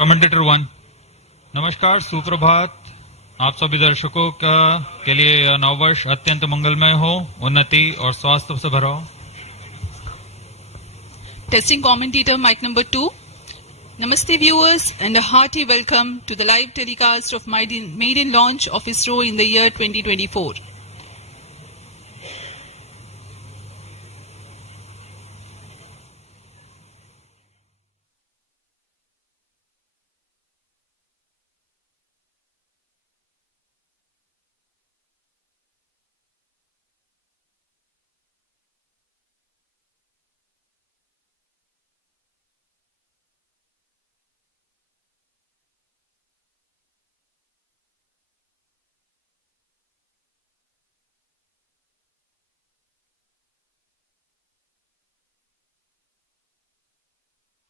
Commentator 1। नमस्कार, सुप्रभात। आप सभी दर्शकों के लिए यह नववर्ष अत्यंत मंगलमय हो, उन्नति और स्वास्थ्य से भरा हो। Testing commentator mic number 2. Namaste viewers and a hearty welcome to the live telecast of maiden launch of ISRO in the year 2024.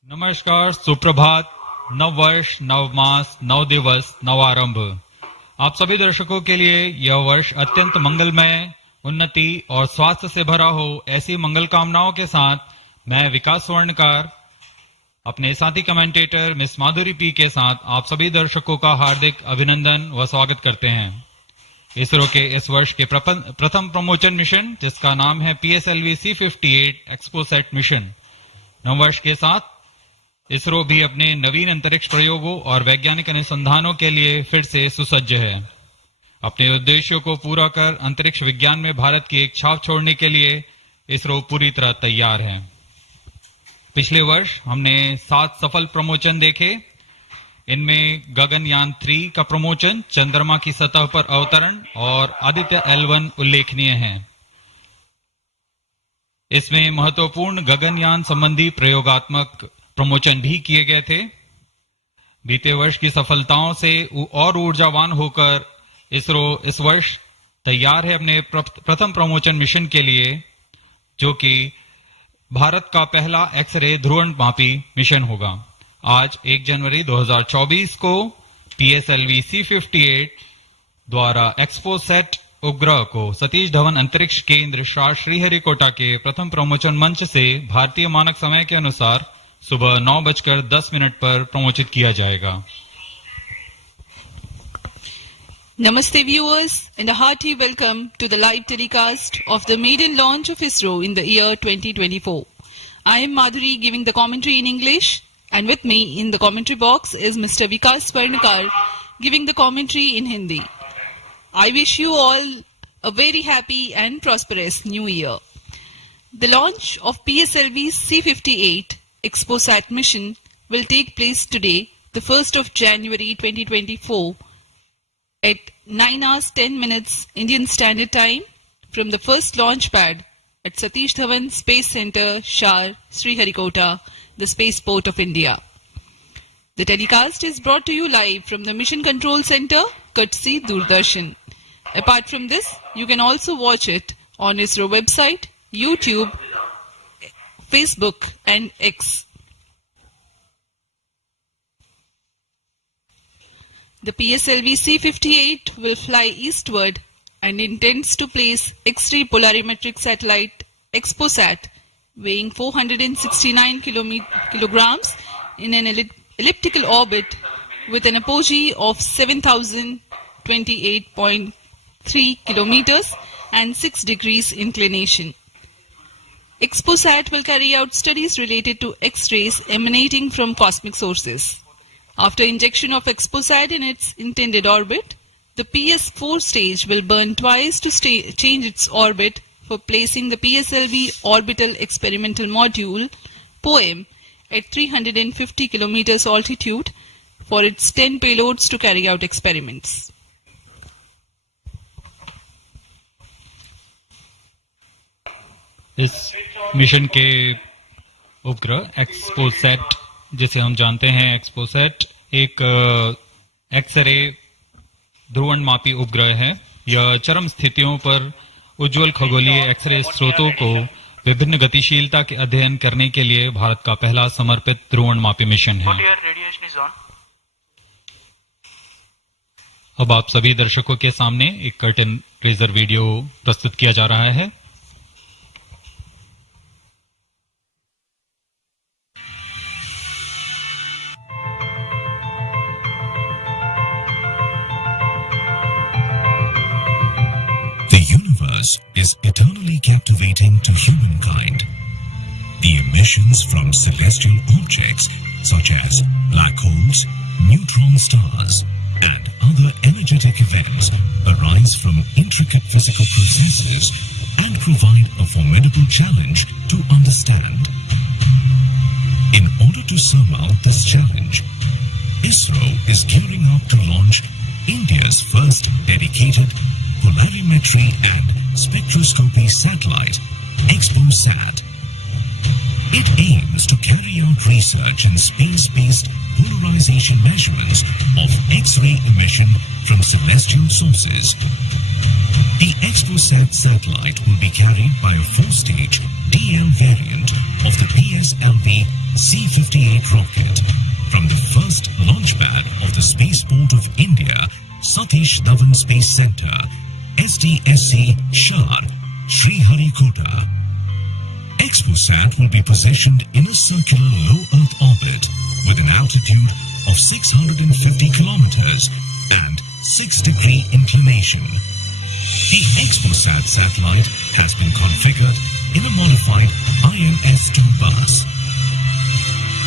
नमस्कार, सुप्रभात, नव वर्ष, नव मास, नव दिवस, नव आरंभ। आप सभी दर्शकों के लिए यह वर्ष अत्यंत मंगलमय, उन्नति और स्वास्थ्य से भरा हो, ऐसी मंगल कामनाओं के साथ मैं विकास स्वर्णकार अपने साथी कमेंटेटर मिस माधुरी पी के साथ आप सभी दर्शकों का हार्दिक अभिनंदन व स्वागत करते हैं। इसरो के इस वर्ष के प्रथम प्रमोशन मिशन, जिसका नाम है PSLV-C58 XPoSat मिशन। नववर्ष के साथ इसरो भी अपने नवीन अंतरिक्ष प्रयोगों और वैज्ञानिक अनुसंधानों के लिए फिर से सुसज्ज है। अपने उद्देश्यों को पूरा कर अंतरिक्ष विज्ञान में भारत की एक छाप छोड़ने के लिए इसरो पूरी तरह तैयार है। पिछले वर्ष हमने 7 सफल प्रमोशन देखे। इनमें गगनयान 3 का प्रमोशन, चंद्रमा की सतह पर अवतरण और आदित्य L1 उल्लेखनीय है। इसमें महत्वपूर्ण गगनयान संबंधी प्रयोगात्मक प्रमोशन भी किए गए थे। बीते वर्ष की सफलताओं से और ऊर्जावान होकर इसरो इस वर्ष तैयार है अपने प्रथम प्रमोशन मिशन के लिए, जो कि भारत का पहला एक्सरे ध्रुवणमापी मिशन होगा। आज 1 जनवरी 2024 को PSLV-C58 द्वारा XPoSat उपग्रह को सतीश धवन अंतरिक्ष केंद्र श्रीहरिकोटा के प्रथम प्रमोशन मंच से भारतीय मानक समय के अनुसार सुबह 9:10 पर प्रमोशित किया जाएगा। Namaste viewers and a hearty welcome to the live telecast of the maiden launch of ISRO in the year 2024. I am Madhuri giving the commentary in English, and with me in the commentary box is Mr. Vikas Swarnakar giving the commentary in Hindi. I wish you all a very happy and prosperous new year. The launch of PSLV-C58 XPoSat mission will take place today, the 1st of January 2024 at 9:10 Indian Standard Time from the first launch pad at Satish Dhawan Space Center, Shar, Sriharikota, the spaceport of India. The telecast is brought to you live from the Mission Control Center, courtesy Doordarshan. Apart from this, you can also watch it on ISRO website, YouTube, Facebook and X. The PSLV-C58 will fly eastward and intends to place X-ray polarimetric satellite XPoSat weighing 469 kilograms in an elliptical orbit with an apogee of 7,028.3 kilometers and 6 degrees inclination. XPoSat will carry out studies related to X-rays emanating from cosmic sources. After injection of XPoSat in its intended orbit, the PS4 stage will burn twice to change its orbit for placing the PSLV Orbital Experimental Module (POEM) at 350 kilometers altitude for its 10 payloads to carry out experiments. इस mission के उपग्रह XPoSat, जिसे हम जानते हैं XPoSat, एक x ray ध्रुवणमापी उपग्रह है। यह चरम स्थितियों पर उज्जवल खगोलीय एक्सरे स्रोतों को विभिन्न गतिशीलता के अध्ययन करने के लिए भारत का पहला समर्पित ध्रुवणमापी मिशन है। अब आप सभी दर्शकों के सामने एक कर्टन रेजर वीडियो प्रस्तुत किया जा रहा है। universe is eternally captivating to humankind. The emissions from celestial objects such as black holes, neutron stars, and other energetic events arise from intricate physical processes and provide a formidable challenge to understand. In order to surmount this challenge, ISRO is gearing up to launch India's first dedicated polarimetry and spectroscopy satellite, XPoSat. It aims to carry out research in space-based polarization measurements of X-ray emission from celestial sources. The XPoSat satellite will be carried by a 4-stage DL variant of the PSLV-C58 rocket from the first launch pad of the Spaceport of India, Satish Dhawan Space Center, SDSC Shar, Sriharikota. XPoSat will be positioned in a circular low Earth orbit with an altitude of 650 kilometers and 6-degree inclination. The XPoSat satellite has been configured in a modified IMS-2 bus.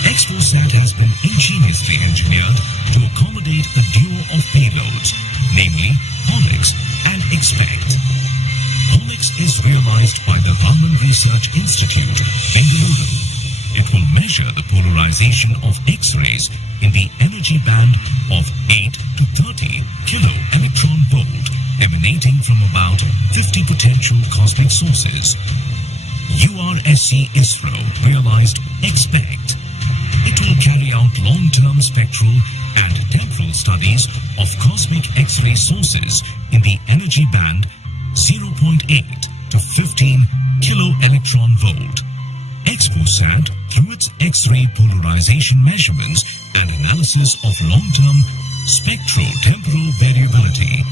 XPoSat has been ingeniously engineered to accommodate a duo of payloads, namely Onyx and Expect. Onyx is realized by the Raman Research Institute, Bengaluru. It will measure the polarization of X-rays in the energy band of 8 to 30 kilo electron volt emanating from about 50 potential cosmic sources. URSC ISRO realized Expect. It will carry out long-term spectral and temporal studies of cosmic X-ray sources in the energy band 0.8 to 15 kilo electron volt. XPoSat, through its X-ray polarization measurements and analysis of long-term spectro-temporal variability,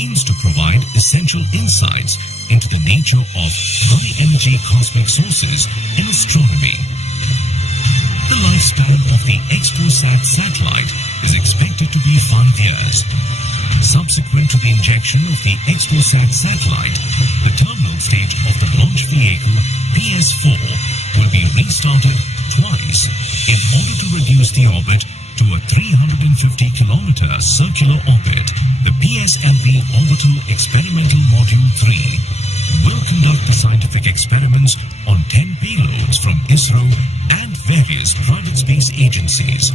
aims to provide essential insights into the nature of high-energy cosmic sources in astronomy. The lifespan of the XPoSat satellite is expected to be 5 years. Subsequent to the injection of the XPoSat satellite, the terminal stage of the launch vehicle PS4 will be restarted twice in order to reduce the orbit to a 350-kilometer circular orbit. The PSLV Orbital Experimental Module 3 will conduct the scientific experiments on 10 payloads from ISRO and various private space agencies.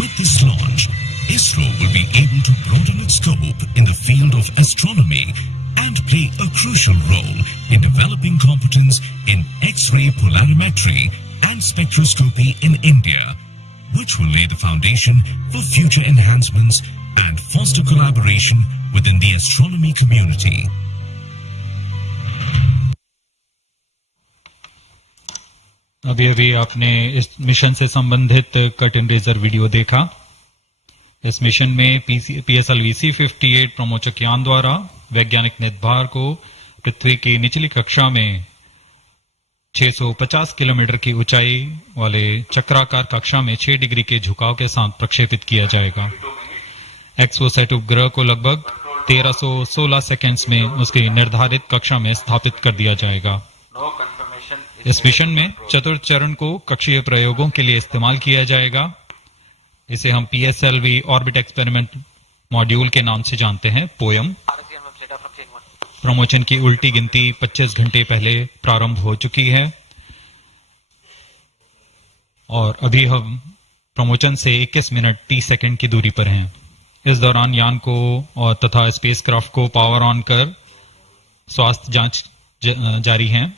With this launch, ISRO will be able to broaden its scope in the field of astronomy and play a crucial role in developing competence in X-ray polarimetry and spectroscopy in India, which will lay the foundation for future enhancements and foster collaboration within the astronomy community. अभी अभी आपने इस mission से संबंधित cut and razor video देखा। इस mission में PSLV-C58 प्रमोचक यान द्वारा वैज्ञानिक निर्धार को पृथ्वी की निचली कक्षा में 650 किलोमीटर की ऊंचाई वाले चक्राकार कक्षा में 6 डिग्री के झुकाव के साथ प्रक्षेपित किया जाएगा। एक्सपोसैट उपग्रह को लगभग 1316 सेकेंड्स में उसकी निर्धारित कक्षा में स्थापित कर दिया जाएगा। इस मिशन में चतुर्थ चरण को कक्षीय प्रयोगों के लिए इस्तेमाल किया जाएगा। इसे हम PSLV ऑर्बिट एक्सपेरिमेंट मॉड्यूल के नाम से जानते हैं, पोयम। प्रमोशन की उल्टी गिनती 25 घंटे पहले प्रारंभ हो चुकी है और अभी हम प्रमोशन से 21 मिनट 30 सेकंड की दूरी पर हैं। इस दौरान यान को और तथा स्पेसक्राफ्ट को पावर ऑन कर स्वास्थ्य जांच जारी है।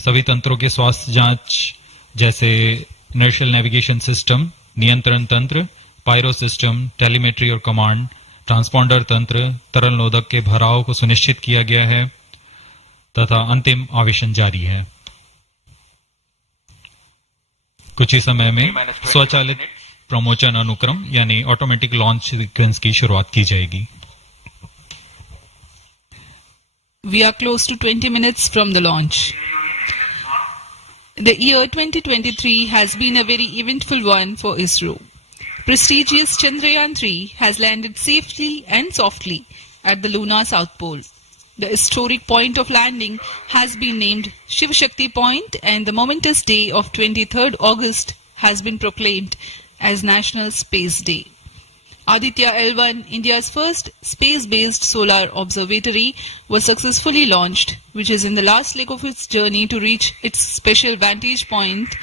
सभी तंत्रों के स्वास्थ्य जांच जैसे इनर्शियल नेविगेशन सिस्टम, नियंत्रण तंत्र, पायरो सिस्टम, टेलीमेट्री और कमांड, ट्रांसपॉन्डर तंत्र, तरल नोदक के भराव को सुनिश्चित किया गया है तथा अंतिम आवेशन जारी है। कुछ ही समय में स्वचालित प्रमोशन अनुक्रम यानी ऑटोमेटिक लॉन्च सीक्वेंस की शुरुआत की जाएगी। We are close to 20 minutes from the launch. The year 2023 has been a very eventful one for ISRO. Prestigious Chandrayaan-3 has landed safely and softly at the lunar South Pole. The historic point of landing has been named Shiv Shakti Point, and the momentous day of 23rd August has been proclaimed as National Space Day. Aditya L1, India's first space-based solar observatory, was successfully launched, which is in the last leg of its journey to reach its special vantage point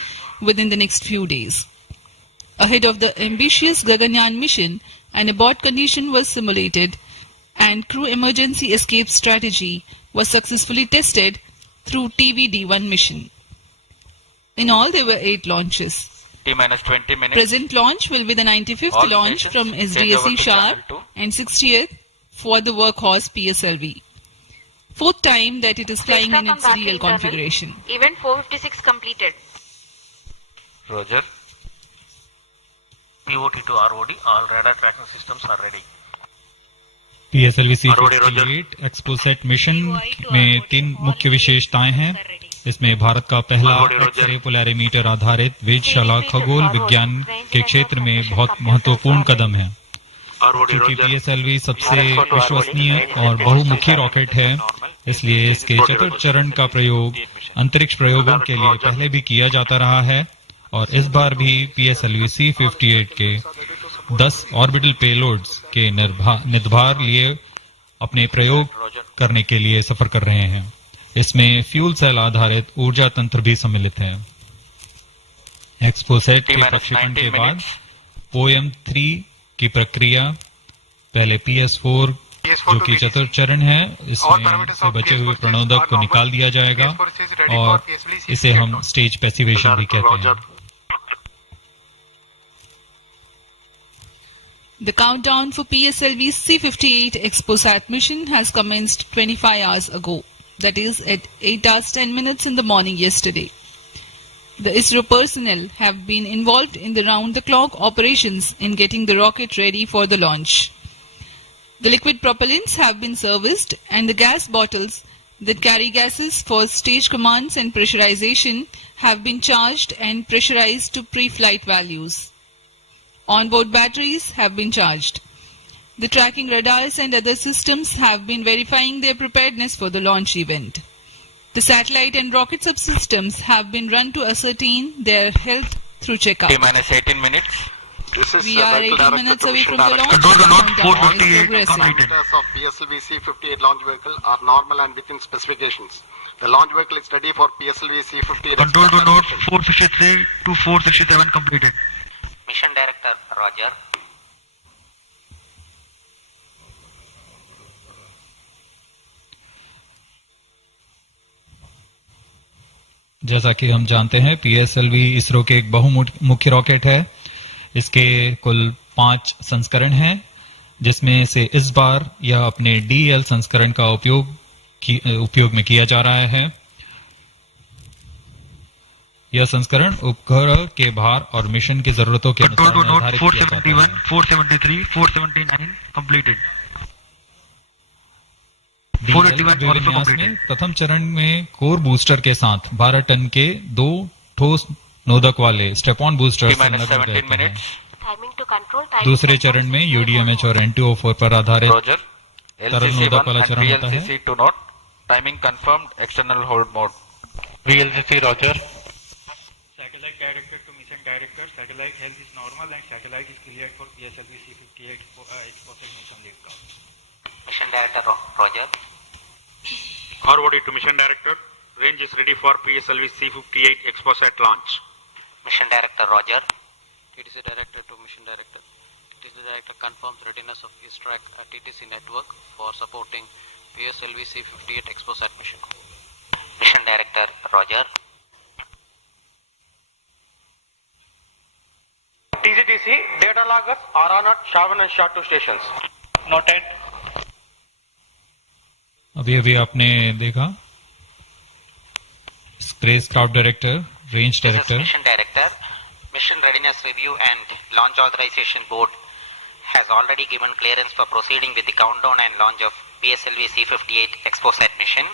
within the next few days. Ahead of the ambitious Gaganyaan mission, an abort condition was simulated and crew emergency escape strategy was successfully tested through TVD-1 mission. In all, there were 8 launches. T-minus 20 minutes. Present launch will be the 95th All launch stations, from change over SDSC to Shar channel 2. and 60th for the workhorse PSLV. 4th time that it is flying in its real configuration. Event 456 completed. Roger. POT to ROD, all radar tracking systems are ready. PSLV-C58 XPoSat mission में 3 मुख्य विशेषताएं हैं। इसमें भारत का पहला x-ray polarimeter आधारित वेधशाला खगोल विज्ञान के क्षेत्र में बहुत महत्वपूर्ण कदम है। क्योंकि PSLV सबसे विश्वसनीय और बहुमुखी रॉकेट है, इसलिए इसके चतुर्थ चरण का प्रयोग अंतरिक्ष प्रयोगों के लिए पहले भी किया जाता रहा है और इस बार भी PSLV-C58 के 10 ऑर्बिटल पेलोड्स के निर्धार लिए अपने प्रयोग करने के लिए सफर कर रहे हैं। इसमें फ्यूल सेल आधारित ऊर्जा तंत्र भी सम्मिलित है। एक्सपोसेट के प्रक्षेपण के बाद पोएम-3 की प्रक्रिया पहले PS4 जो कि चतुर्थ चरण है, इसमें से बचे हुए प्रणोदक को निकाल दिया जाएगा और इसे हम स्टेज पैसिवेशन भी कहते हैं। The countdown for PSLV-C58 XPoSat mission has commenced 25 hours ago, that is at 8 hours 10 minutes in the morning yesterday. The ISRO personnel have been involved in the round-the-clock operations in getting the rocket ready for the launch. The liquid propellants have been serviced and the gas bottles that carry gases for stage commands and pressurization have been charged and pressurized to pre-flight values. Onboard batteries have been charged. The tracking radars and other systems have been verifying their preparedness for the launch event. The satellite and rocket subsystems have been run to ascertain their health through checkout. T-minus 18 minutes. We are 18 minutes away from the launch. Control the launch Countdown is 428 progressing. completed. Parameters of PSLV-C58 launch vehicle are normal and within specifications. The launch vehicle is ready for PSLV-C58. Control to node 463 to 467 completed. Mission Director, Roger. जैसा कि हम जानते हैं, PSLV ISRO के एक बहुमुखी rocket है। इसके कुल 5 संस्करण हैं, जिसमें से इस बार यह अपने DL संस्करण का उपयोग में किया जा रहा है। यह संस्करण उपग्रह के भार और मिशन की जरूरतों के अनुसार Control to node निर्धारित किया जाता 471, है। 473, 479 completed. DL 481 also विन्यास completed. में प्रथम चरण में कोर बूस्टर के साथ 12 टन के 2 ठोस नोदक वाले step-on booster T-minus 17 minutes. Timing to control. Timing दूसरे चरण में UDMH और NTO4 पर आधारित Roger. तरल नोदक वाला LCC-1 and चरण होता है। VLCC to node. Timing confirmed. External hold mode. VLCC, Roger. Satellite director to mission director. Satellite health is normal and satellite is cleared for PSLV-C58 XPoSat mission liftoff. Mission Director, Roger. Forwarded to mission director. Range is ready for PSLV-C58 XPoSat launch. Mission Director, Roger. TTC Director to Mission Director. TTC Director confirms readiness of ISTRAC TTC network for supporting PSLV-C58 XPoSat mission. Mission Director, Roger. TGTC data loggers are on at Shavan and SHA-2 stations. Noted. अभी आपने देखा spacecraft director, range This is director, Mission Director. Mission Readiness Review and Launch Authorization Board has already given clearance for proceeding with the countdown and launch of PSLV-C58 XPoSat mission.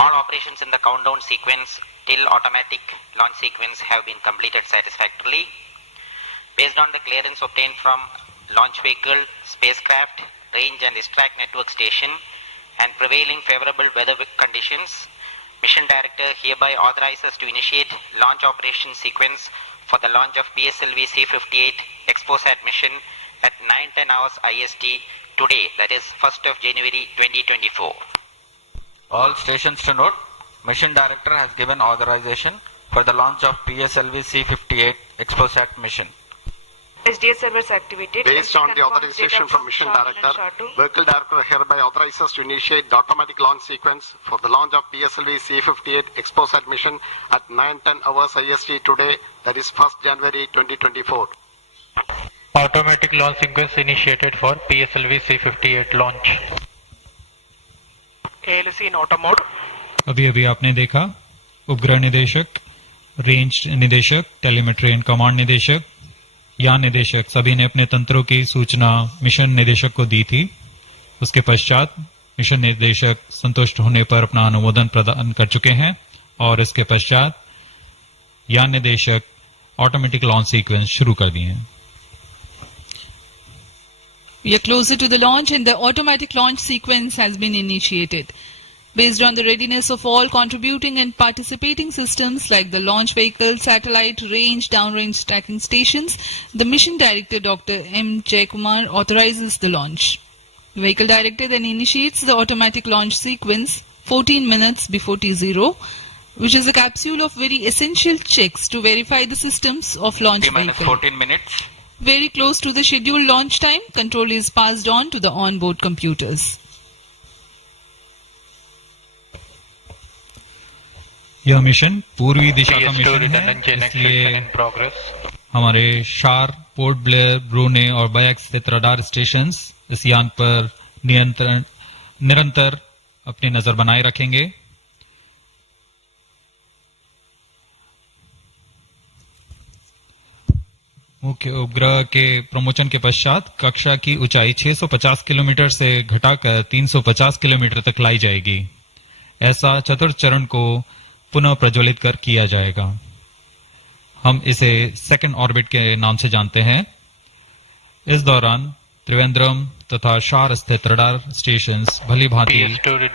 All operations in the countdown sequence till automatic launch sequence have been completed satisfactorily. Based on the clearance obtained from launch vehicle, spacecraft, range and ISTRAC network station and prevailing favorable weather conditions, Mission Director hereby authorizes to initiate launch operation sequence for the launch of PSLV-C58 XPoSat mission at 9:10 hours IST today, that is 1st of January 2024. All stations to note, Mission Director has given authorization for the launch of PSLV-C58 XPoSat mission. SDS servers activated. Based on the authorization from Mission Director, Vehicle Director hereby authorizes to initiate the automatic launch sequence for the launch of PSLV-C58 XPoSat mission at 9:10 hours IST today, that is 1st January 2024. Automatic launch sequence initiated for PSLV-C58 launch. ALC in auto mode. अभी अभी आपने देखा उपग्रह निदेशक, range निदेशक, telemetry and command निदेशक, यान निदेशक सभी ने अपने तंत्रों की सूचना मिशन निदेशक को दी थी। उसके पश्चात मिशन निदेशक संतुष्ट होने पर अपना अनुमोदन प्रदान कर चुके हैं और इसके पश्चात यान निदेशक ऑटोमेटिक लॉन्च सीक्वेंस शुरू कर दिए हैं। We are closer to the launch and the automatic launch sequence has been initiated. Based on the readiness of all contributing and participating systems like the launch vehicle, satellite, range, downrange tracking stations, the Mission Director Dr. M. Jaikumar authorizes the launch. The Vehicle Director then initiates the automatic launch sequence 14 minutes before T0, which is a capsule of very essential checks to verify the systems of launch T-minus vehicle. 14 minutes. Very close to the scheduled launch time, control is passed on to the onboard computers. यह mission पूर्वी दिशा का mission है, इसलिए हमारे शार, port Blair, ब्रूने और bike स्थित radar stations इस यान पर निरंतर अपनी नजर बनाए रखेंगे। मुख्य उपग्रह के प्रमोशन के पश्चात कक्षा की ऊंचाई 650 किलोमीटर से घटाकर 350 किलोमीटर तक लाई जाएगी। ऐसा चतुर्थ चरण को पुनः प्रज्वलित कर किया जाएगा। हम इसे सेकंड ऑर्बिट के नाम से जानते हैं। इस दौरान त्रिवेंद्रम तथा शार स्थित रडार स्टेशंस भली भांति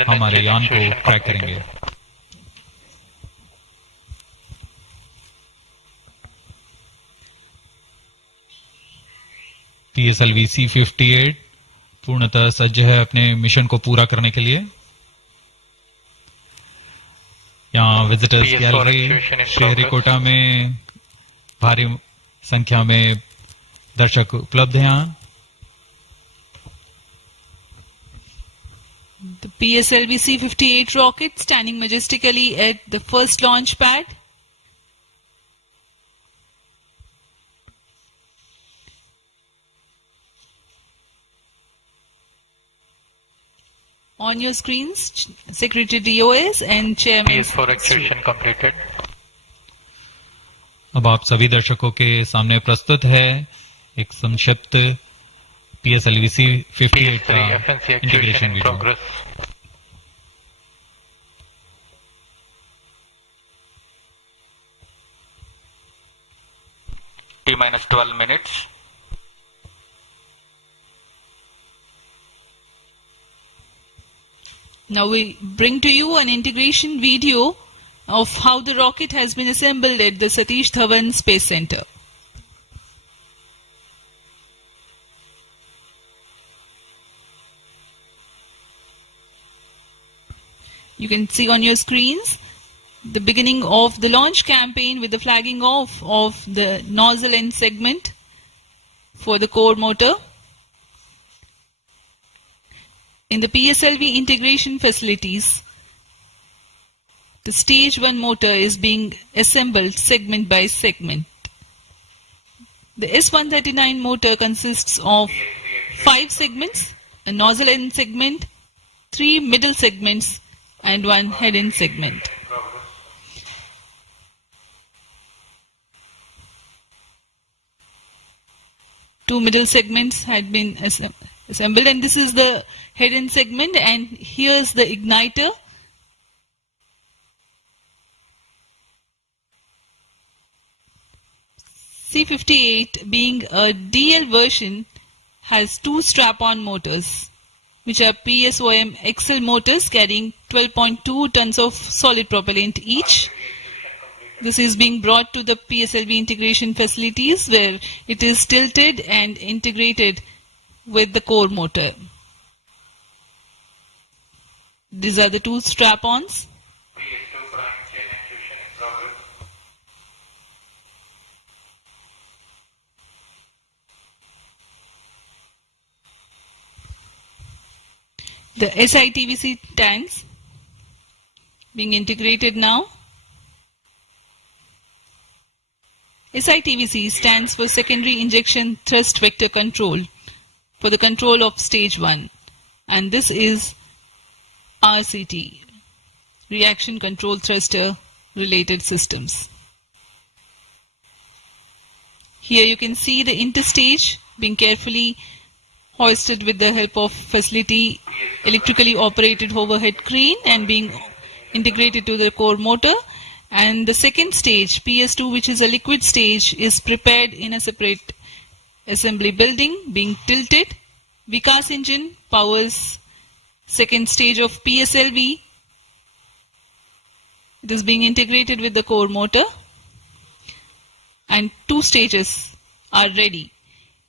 हमारे यान को ट्रैक करेंगे। PSLV-C58 पूर्णतः सज्ज है अपने मिशन को पूरा करने के लिए। यहाँ विजिटर्स गैलरी श्रीहरिकोटा में भारी संख्या में दर्शक उपलब्ध हैं। यहाँ The PSLV-C58 rocket standing majestically at the first launch pad. On your screens, Secretary DOS and Chairman. PS4 activation completed. अब आप सभी दर्शकों के सामने प्रस्तुत है एक संक्षिप्त PSLV-C58 का integration video. T-minus 12 minutes. Now we bring to you an integration video of how the rocket has been assembled at the Satish Dhawan Space Center. You can see on your screens the beginning of the launch campaign with the flagging off of the nozzle end segment for the core motor. In the PSLV integration facilities, the stage 1 motor is being assembled segment by segment. The S139 motor consists of 5 segments, a nozzle end segment, 3 middle segments and 1 head end segment. Two middle segments had been assembled, and this is the head end segment, and here's the igniter. C58 being a DL version has 2 strap-on motors. which are PSOM XL motors carrying 12.2 tons of solid propellant each. This is being brought to the PSLV integration facilities where it is tilted and integrated with the core motor. These are the two strap-ons. The SITVC tanks being integrated now. SITVC stands for Secondary Injection Thrust Vector Control for the control of stage 1, and this is RCT, Reaction Control Thruster related systems. Here you can see the interstage being carefully hoisted with the help of facility electrically operated overhead crane and being integrated to the core motor. And the second stage, PS2, which is a liquid stage, is prepared in a separate assembly building, being tilted. Vikas engine powers second stage of PSLV. It is being integrated with the core motor, and two stages are ready.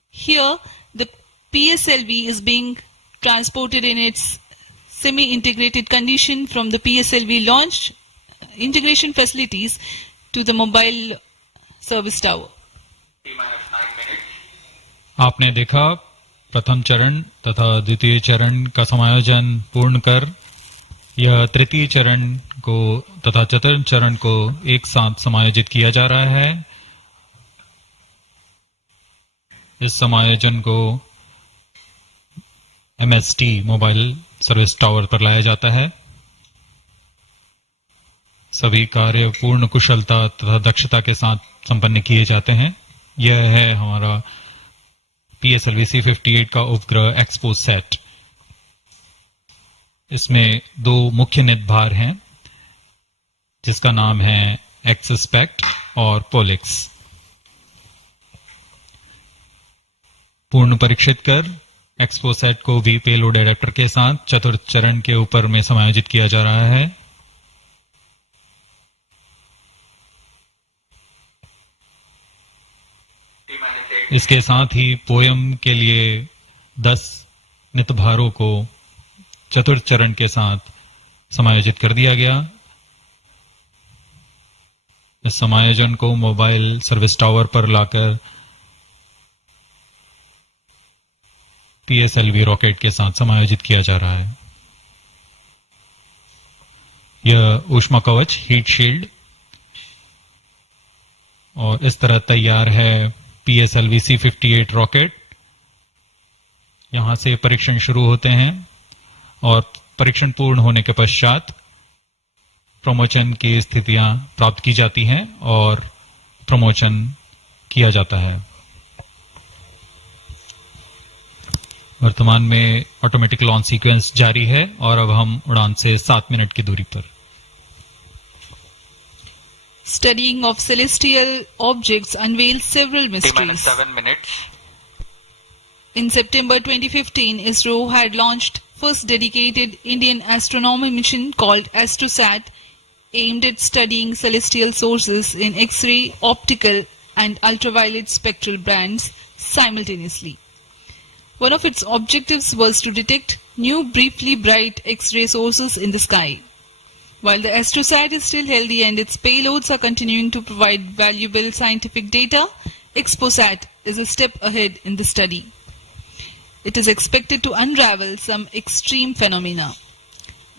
Here the PSLV is being transported in its semi-integrated condition from the PSLV launch integration facilities to the mobile service tower. आपने देखा प्रथम चरण तथा द्वितीय चरण का समायोजन पूर्ण कर यह तृतीय चरण को तथा चतुर्थ चरण को एक साथ समायोजित किया जा रहा है। इस समायोजन को MST मोबाइल सर्विस टावर पर लाया जाता है। सभी कार्य पूर्ण कुशलता तथा दक्षता के साथ संपन्न किए जाते हैं। यह है हमारा PSLV-C58 का उपग्रह XPoSat। इसमें दो मुख्य निदभार हैं जिसका नाम है XSPECT और POLIX। पूर्ण परीक्षित कर XPoSat को भी पेलोड एडेप्टर के साथ चतुर्थ चरण के ऊपर में समायोजित किया जा रहा है। इसके साथ ही पोयम के लिए 10 नितभारों को चतुर्थ चरण के साथ समायोजित कर दिया गया। इस समायोजन को मोबाइल सर्विस टावर पर लाकर PSLV रॉकेट के साथ समायोजित किया जा रहा है। यह ऊष्मा कवच हीट शील्ड और इस तरह तैयार है PSLV-C58 रॉकेट। यहां से परीक्षण शुरू होते हैं और परीक्षण पूर्ण होने के पश्चात प्रमोशन की स्थितियां प्राप्त की जाती हैं और प्रमोशन किया जाता है। वर्तमान में ऑटोमेटिक लॉन्च सीक्वेंस जारी है और अब हम उड़ान से 7 मिनट की दूरी पर। Studying of celestial objects unveils several mysteries. 7 minutes. In September 2015, ISRO had launched first dedicated Indian astronomy mission called AstroSat, aimed at studying celestial sources in X-ray, optical and ultraviolet spectral bands simultaneously. One of its objectives was to detect new briefly bright X-ray sources in the sky. While the AstroSat is still healthy and its payloads are continuing to provide valuable scientific data, XPoSat is a step ahead in the study. It is expected to unravel some extreme phenomena.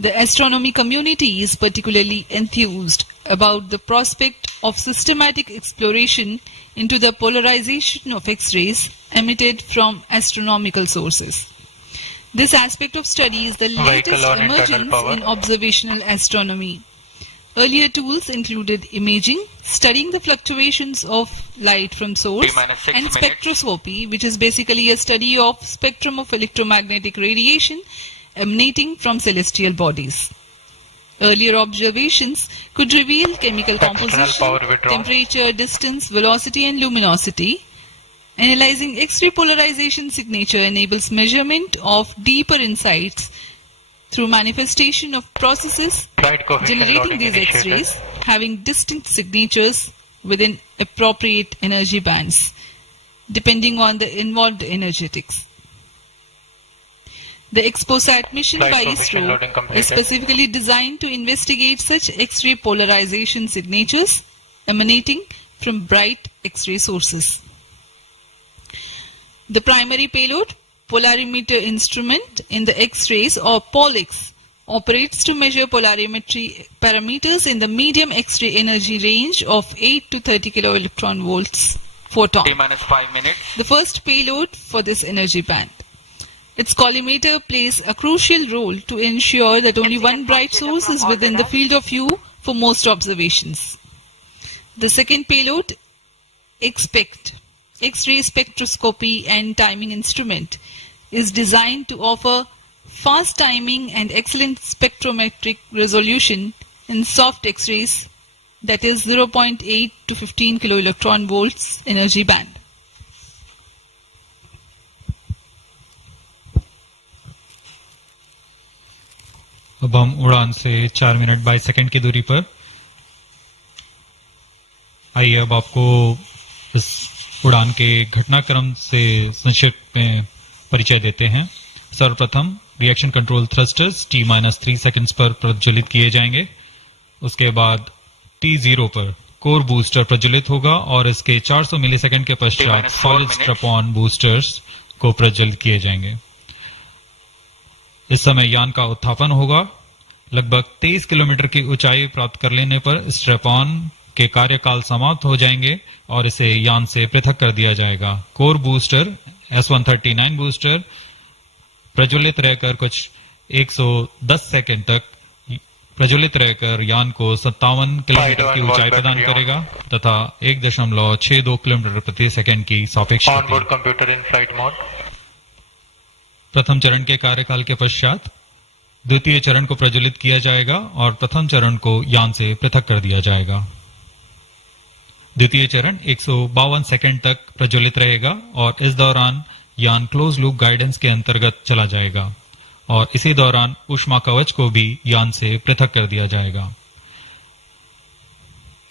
The astronomy community is particularly enthused about the prospect of systematic exploration into the polarization of X-rays emitted from astronomical sources. This aspect of study is the latest emergence in observational astronomy. Earlier tools included imaging, studying the fluctuations of light from source, and spectroscopy, which is basically a study of spectrum of electromagnetic radiation emanating from celestial bodies. Earlier observations could reveal chemical composition, temperature, distance, velocity and luminosity. Analyzing X-ray polarization signature enables measurement of deeper insights through manifestation of processes generating these X-rays having distinct signatures within appropriate energy bands, depending on the involved energetics. The XPoSat mission by ISRO is specifically designed to investigate such X-ray polarization signatures emanating from bright X-ray sources. The primary payload, polarimeter instrument in the X-rays or POLIX, operates to measure polarimetry parameters in the medium X-ray energy range of 8 to 30 kiloelectron volts photon. T-5 minutes. The first payload for this energy band. Its collimator plays a crucial role to ensure that only one bright source is within the field of view for most observations. The second payload, XPECT, X-ray spectroscopy and timing instrument, is designed to offer fast timing and excellent spectrometric resolution in soft X-rays, that is 0.8 to 15 kiloelectron volts energy band. अब हम उड़ान से 4 minute 22 second की दूरी पर। आइए अब आपको इस उड़ान के घटनाक्रम से संक्षिप्त में परिचय देते हैं। सर्वप्रथम reaction control thrusters T-3 seconds पर प्रज्वलित किए जाएंगे। उसके बाद T0 पर कोर बूस्टर प्रज्वलित होगा और इसके 400 मिलीसेकंड के पश्चात सॉलिड स्ट्रैप-ऑन बूस्टर्स को प्रज्वलित किए जाएंगे। इस समय यान का उत्थापन होगा। लगभग 23 किलोमीटर की ऊंचाई प्राप्त कर लेने पर स्ट्रैप-ऑन के कार्यकाल समाप्त हो जाएंगे और इसे यान से पृथक कर दिया जाएगा। कोर बूस्टर S139 बूस्टर प्रज्वलित रहकर कुछ 110 सेकंड तक प्रज्वलित रहकर यान को 57 किलोमीटर की ऊंचाई प्रदान करेगा तथा 1.62 किलोमीटर प्रति सेकंड की सापेक्ष प्रथम चरण के कार्यकाल के पश्चात द्वितीय चरण को प्रज्वलित किया जाएगा और प्रथम चरण को यान से पृथक कर दिया जाएगा। द्वितीय चरण 152 सेकंड तक प्रज्वलित रहेगा और इस दौरान यान क्लोज लूप गाइडेंस के अंतर्गत चला जाएगा और इसी दौरान ऊष्मा कवच को भी यान से पृथक कर दिया जाएगा।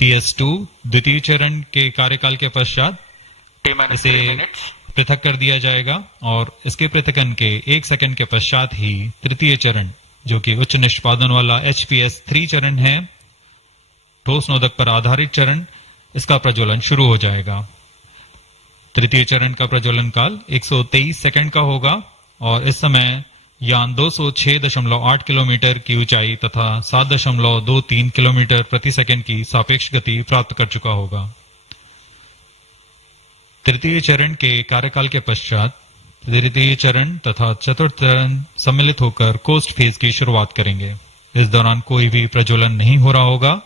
PS2 द्वितीय चरण के कार्यकाल के पश्चात इसे पृथक कर दिया जाएगा और इसके पृथकन के 1 सेकंड के पश्चात ही तृतीय चरण, जो कि उच्च निष्पादन वाला HPS3 चरण है, ठोस नोदक पर आधारित चरण, इसका प्रज्वलन शुरू हो जाएगा। तृतीय चरण का प्रज्वलन काल 123 सेकंड का होगा और इस समय यान 206.8 किलोमीटर की ऊंचाई तथा 7.23 किलोमीटर प्रति सेकंड की सापेक्ष गति प्राप्त कर चुका होगा। तृतीय चरण के कार्यकाल के पश्चात तृतीय चरण तथा चतुर्थ चरण सम्मिलित होकर कोस्ट फेज की शुरुआत करेंगे। इस दौरान कोई भी प्रज्वलन नहीं हो रहा होगा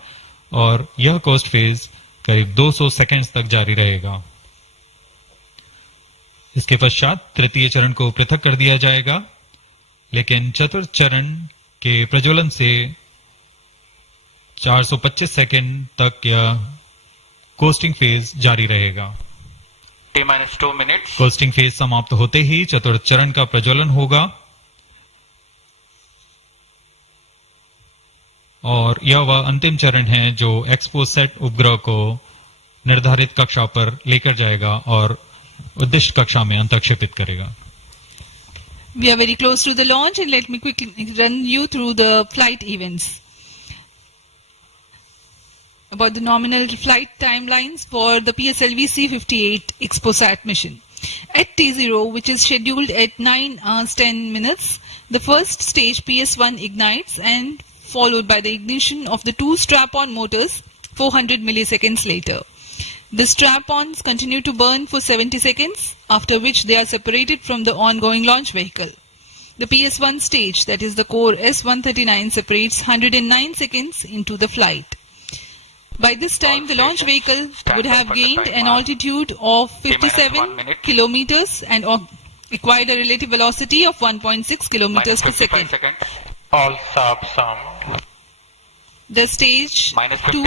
और यह कोस्ट फेज करीब 200 सेकंड्स तक जारी रहेगा। इसके पश्चात तृतीय चरण को पृथक कर दिया जाएगा, लेकिन चतुर्थ चरण के प्रज्वलन से 425 सेकंड तक यह कोस्टिंग फेज जारी रहेगा। T-2 minutes. कोस्टिंग फेज समाप्त होते ही चतुर्थ चरण का प्रज्वलन होगा और यह वह अंतिम चरण है जो XPoSat उपग्रह को निर्धारित कक्षा पर लेकर जाएगा और उद्दिष्ट कक्षा में अंतक्षेपित करेगा। We are very close to the launch and let me quickly run you through the flight events. About the nominal flight timelines for the PSLV-C58 XPoSat mission. At T0, which is scheduled at 9 hours 10 minutes, the first stage PS1 ignites and followed by the ignition of the two strap-on motors 400 milliseconds later. The strap-ons continue to burn for 70 seconds, after which they are separated from the ongoing launch vehicle. The PS1 stage, that is the core S139, separates 109 seconds into the flight. By this time, the launch vehicle would have gained an altitude of 57 kilometers and acquired a relative velocity of 1.6 kilometers per second. All subs summed. The stage 2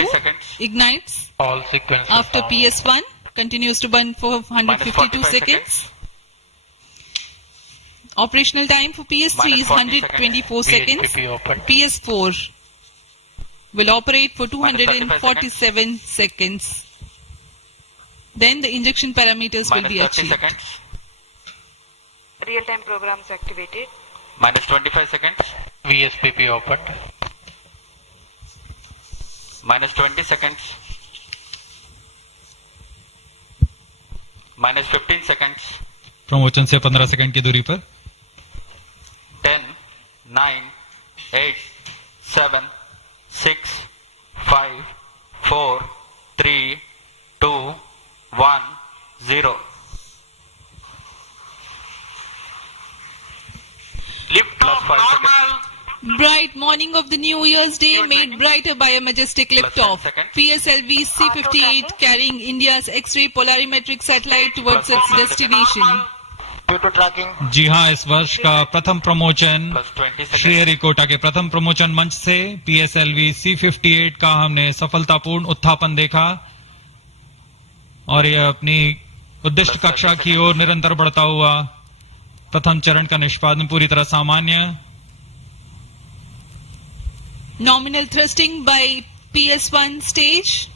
ignites All sequences after summed. PS1 continues to burn for 152 45 seconds. Operational time for PS3 is 124 seconds. PS4 will operate for 247 seconds. Then the injection parameters will be minus 30 achieved. seconds. Real-time programs activated. Minus 25 seconds. VSPP opened. Minus 20 seconds. Minus 15 seconds. Promotion से 15 second की दूरी पर 10, 9, 8, 7, 6, 5, 4, 3, 2, 1, 0. Lift Plus off 5 normal. Bright morning of the New Year's Day made brighter by a majestic liftoff. seconds. PSLV-C58 carrying India's X-ray polarimetric satellite towards its destination. Due to tracking. जी हाँ, इस वर्ष का प्रथम promotion Plus 20 seconds. Sriharikota के प्रथम promotion मंच से PSLV C58 का हमने सफलतापूर्ण उत्थापन देखा और यह अपनी उद्दिष्ट कक्षा की ओर निरंतर बढ़ता हुआ प्रथम चरण का निष्पादन पूरी तरह सामान्य. Nominal thrusting by PS1 stage.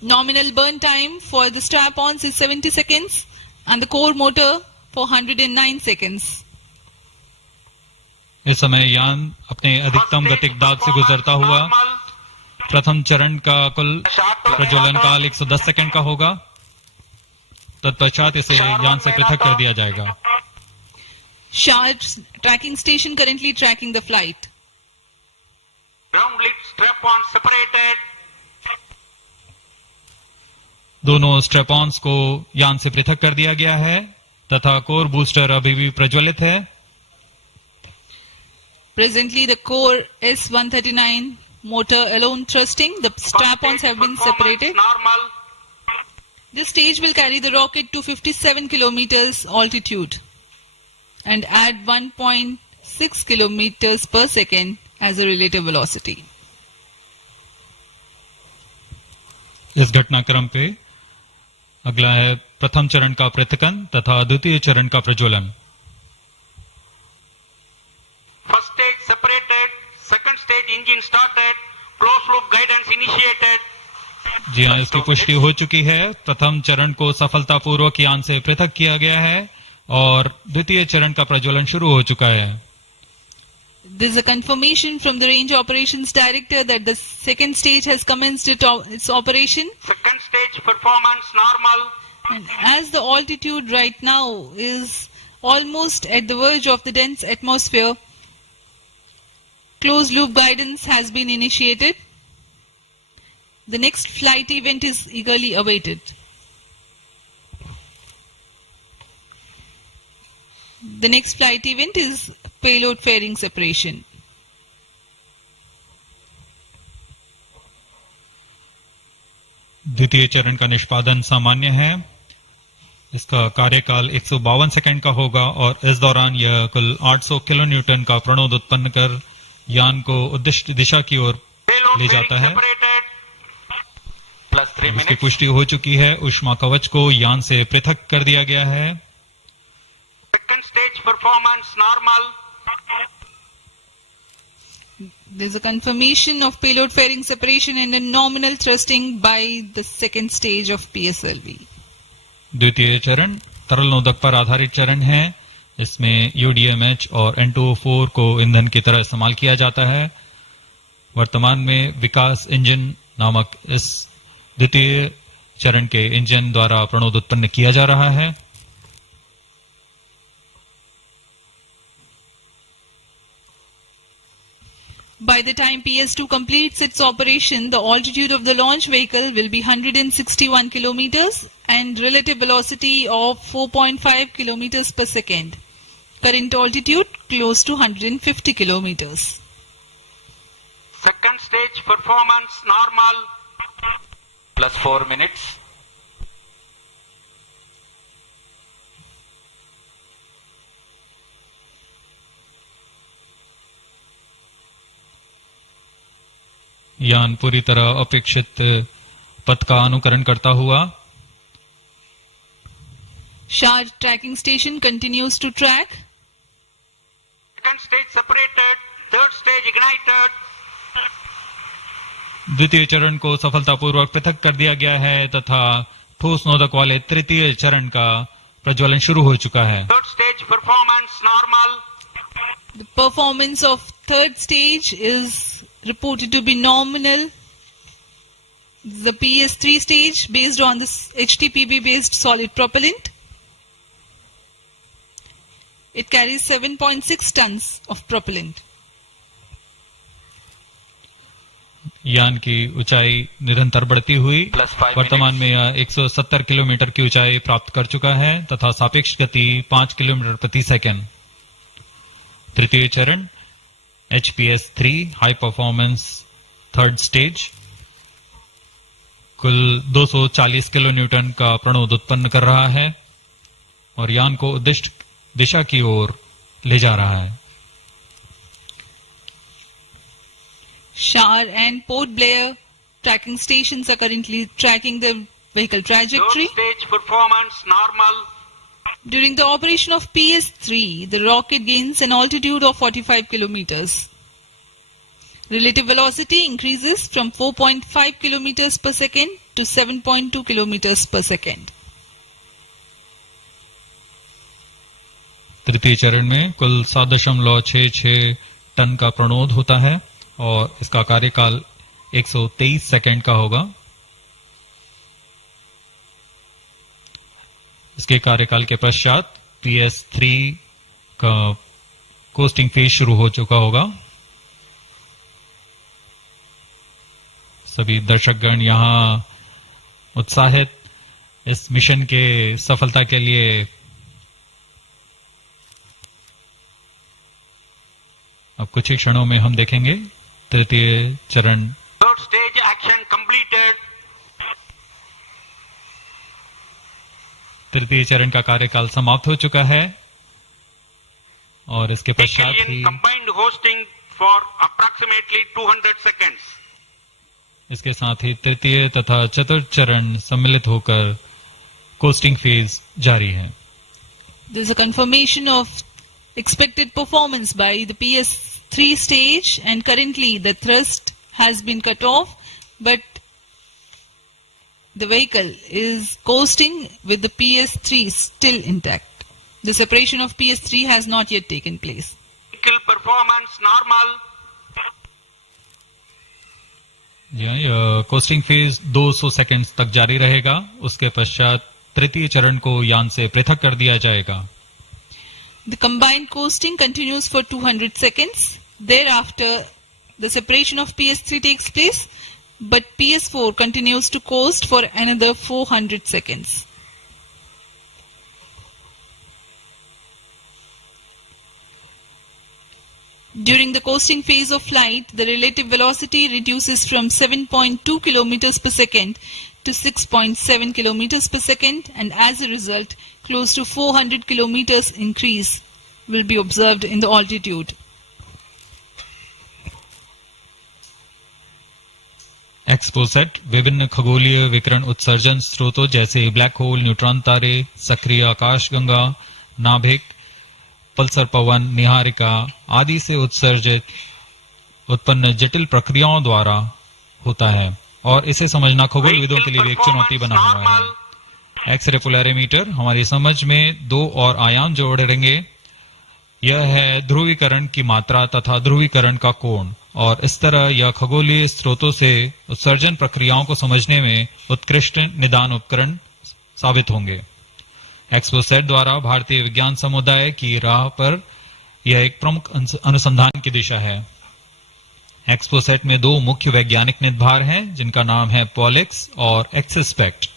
Nominal burn time for the strap-ons is 70 seconds and the core motor for 109 seconds. इस समय यान अपने अधिकतम गतिक दाब से गुजरता हुआ प्रथम चरण का कुल प्रज्वलन काल 110 सेकंड का होगा. तत्पश्चात इसे यान से पृथक कर दिया जाएगा. Charge tracking station currently tracking the flight. Ground lid strap-on separated. दोनों स्ट्रेपॉन्स को यान से पृथक कर दिया गया है तथा कोर बूस्टर अभी भी प्रज्वलित है. Presently the core S139 motor alone thrusting. The strap-ons have been separated. Normal. This stage will carry the rocket to 57 kilometers altitude and add 1.6 kilometers per second as a relative velocity. इस घटनाक्रम पे अगला है प्रथम चरण का पृथकन तथा द्वितीय चरण का प्रज्वलन. First stage separated. Second stage engine started. Closed loop guidance initiated. जी हाँ, इसकी पुष्टि हो चुकी है. प्रथम चरण को सफलतापूर्वक यान से पृथक किया गया है और द्वितीय चरण का प्रज्वलन शुरू हो चुका है. There is a confirmation from the Range Operations Director that the second stage has commenced its operation. Second stage performance normal. And as the altitude right now is almost at the verge of the dense atmosphere, closed loop guidance has been initiated. The next flight event is eagerly awaited. The next flight event is payload fairing separation. द्वितीय चरण का निष्पादन सामान्य है. इसका कार्यकाल 152 second का होगा और इस दौरान यह कुल 800 किलो न्यूटन का प्रणोद उत्पन्न कर यान को उद्दिष्ट दिशा की ओर ले जाता है. Plus 3 इसकी minutes. पुष्टि हो चुकी है. ऊष्मा कवच को यान से पृथक कर दिया गया है. Second stage performance normal. There is a confirmation of payload fairing separation and a nominal thrusting by the second stage of PSLV. द्वितीय चरण तरल नोदक पर आधारित चरण है. इसमें UDMH और N2O4 को ईंधन की तरह इस्तेमाल किया जाता है. वर्तमान में विकास इंजन नामक इस द्वितीय चरण के इंजन द्वारा प्रणोद उत्पन्न किया जा रहा है. By the time PS2 completes its operation, the altitude of the launch vehicle will be 161 kilometers and relative velocity of 4.5 kilometers per second. Current altitude close to 150 kilometers. Second stage performance normal. Plus 4 minutes. यान पूरी तरह अपेक्षित पथ का अनुकरण करता हुआ Shar tracking station continues to track. Second stage separated, third stage ignited. द्वितीय चरण को सफलतापूर्वक पृथक कर दिया गया है तथा ठोस नोदक वाले तृतीय चरण का प्रज्वलन शुरू हो चुका है। Third stage performance normal. The performance of third stage is reported to be nominal. The PS3 stage based on this HTPB based solid propellant. It carries 7.6 tons of propellant. यान की ऊंचाई निरंतर बढ़ती हुई वर्तमान में यह 170 किलोमीटर की ऊंचाई प्राप्त कर चुका है तथा सापेक्ष गति 5 किलोमीटर प्रति सेकंड। तृतीय चरण HPS3 high performance third stage कुल 240 किलो न्यूटन का प्रणोद उत्पन्न कर रहा है और यान को उद्दिष्ट दिशा की ओर ले जा रहा है। Shar and Port Blair tracking stations are currently tracking the vehicle trajectory. Third stage performance normal. During the operation of PS3, the rocket gains an altitude of 45 kilometers. Relative velocity increases from 4.5 kilometers per second to 7.2 kilometers per second. तृतीय चरण में कुल 7.66 ton का प्रणोद होता है और इसका कार्यकाल 123 सेकंड का होगा। इसके कार्यकाल के पश्चात PS3 का कोस्टिंग फेज शुरू हो चुका होगा। सभी दर्शकगण यहां उत्साहित इस मिशन के सफलता के लिए अब कुछ ही क्षणों में हम देखेंगे तृतीय चरण। Third stage action completed. तृतीय चरण का कार्यकाल समाप्त हो चुका है और इसके पश्चात ही Combined hosting for approximately 200 seconds. इसके साथ ही तृतीय तथा चतुर्थ चरण सम्मिलित होकर कोस्टिंग फेज जारी है। There is a confirmation of expected performance by the PS3 stage and currently the thrust has been cut off but the vehicle is coasting with the PS3 still intact. The separation of PS3 has not yet taken place. Vehicle performance normal. यह costing phase 200 seconds तक जारी रहेगा। उसके पश्चात तृतीय चरण को यान से पृथक कर दिया जाएगा। The combined coasting continues for 200 seconds. Thereafter, the separation of PS3 takes place, but PS4 continues to coast for another 400 seconds. During the coasting phase of flight, the relative velocity reduces from 7.2 kilometers per second to 6.7 kilometers per second, and as a result, close to 400 kilometers increase will be observed in the altitude. XPoSat विभिन्न खगोलीय विकिरण उत्सर्जन स्रोतों जैसे black hole, neutron तारे, सक्रिय आकाशगंगा, नाभिक, पल्सर पवन, निहारिका आदि से उत्सर्जित उत्पन्न जटिल प्रक्रियाओं द्वारा होता है और इसे समझना खगोलविदों के लिए भी एक चुनौती बना हुआ है। एक्सरे पोलैरिमीटर हमारी समझ में दो और आयाम जोड़ेंगे। यह है ध्रुवीकरण की मात्रा तथा ध्रुवीकरण का कोण और इस तरह यह खगोलीय स्रोतों से उत्सर्जन प्रक्रियाओं को समझने में उत्कृष्ट निदान उपकरण साबित होंगे। एक्सपोसैट द्वारा भारतीय विज्ञान समुदाय की राह पर यह एक प्रमुख अनुसंधान की दिशा है। एक्सपोसैट में दो मुख्य वैज्ञानिक निदभार हैं जिनका नाम है पॉलिक्स और एक्सस्पेक्ट।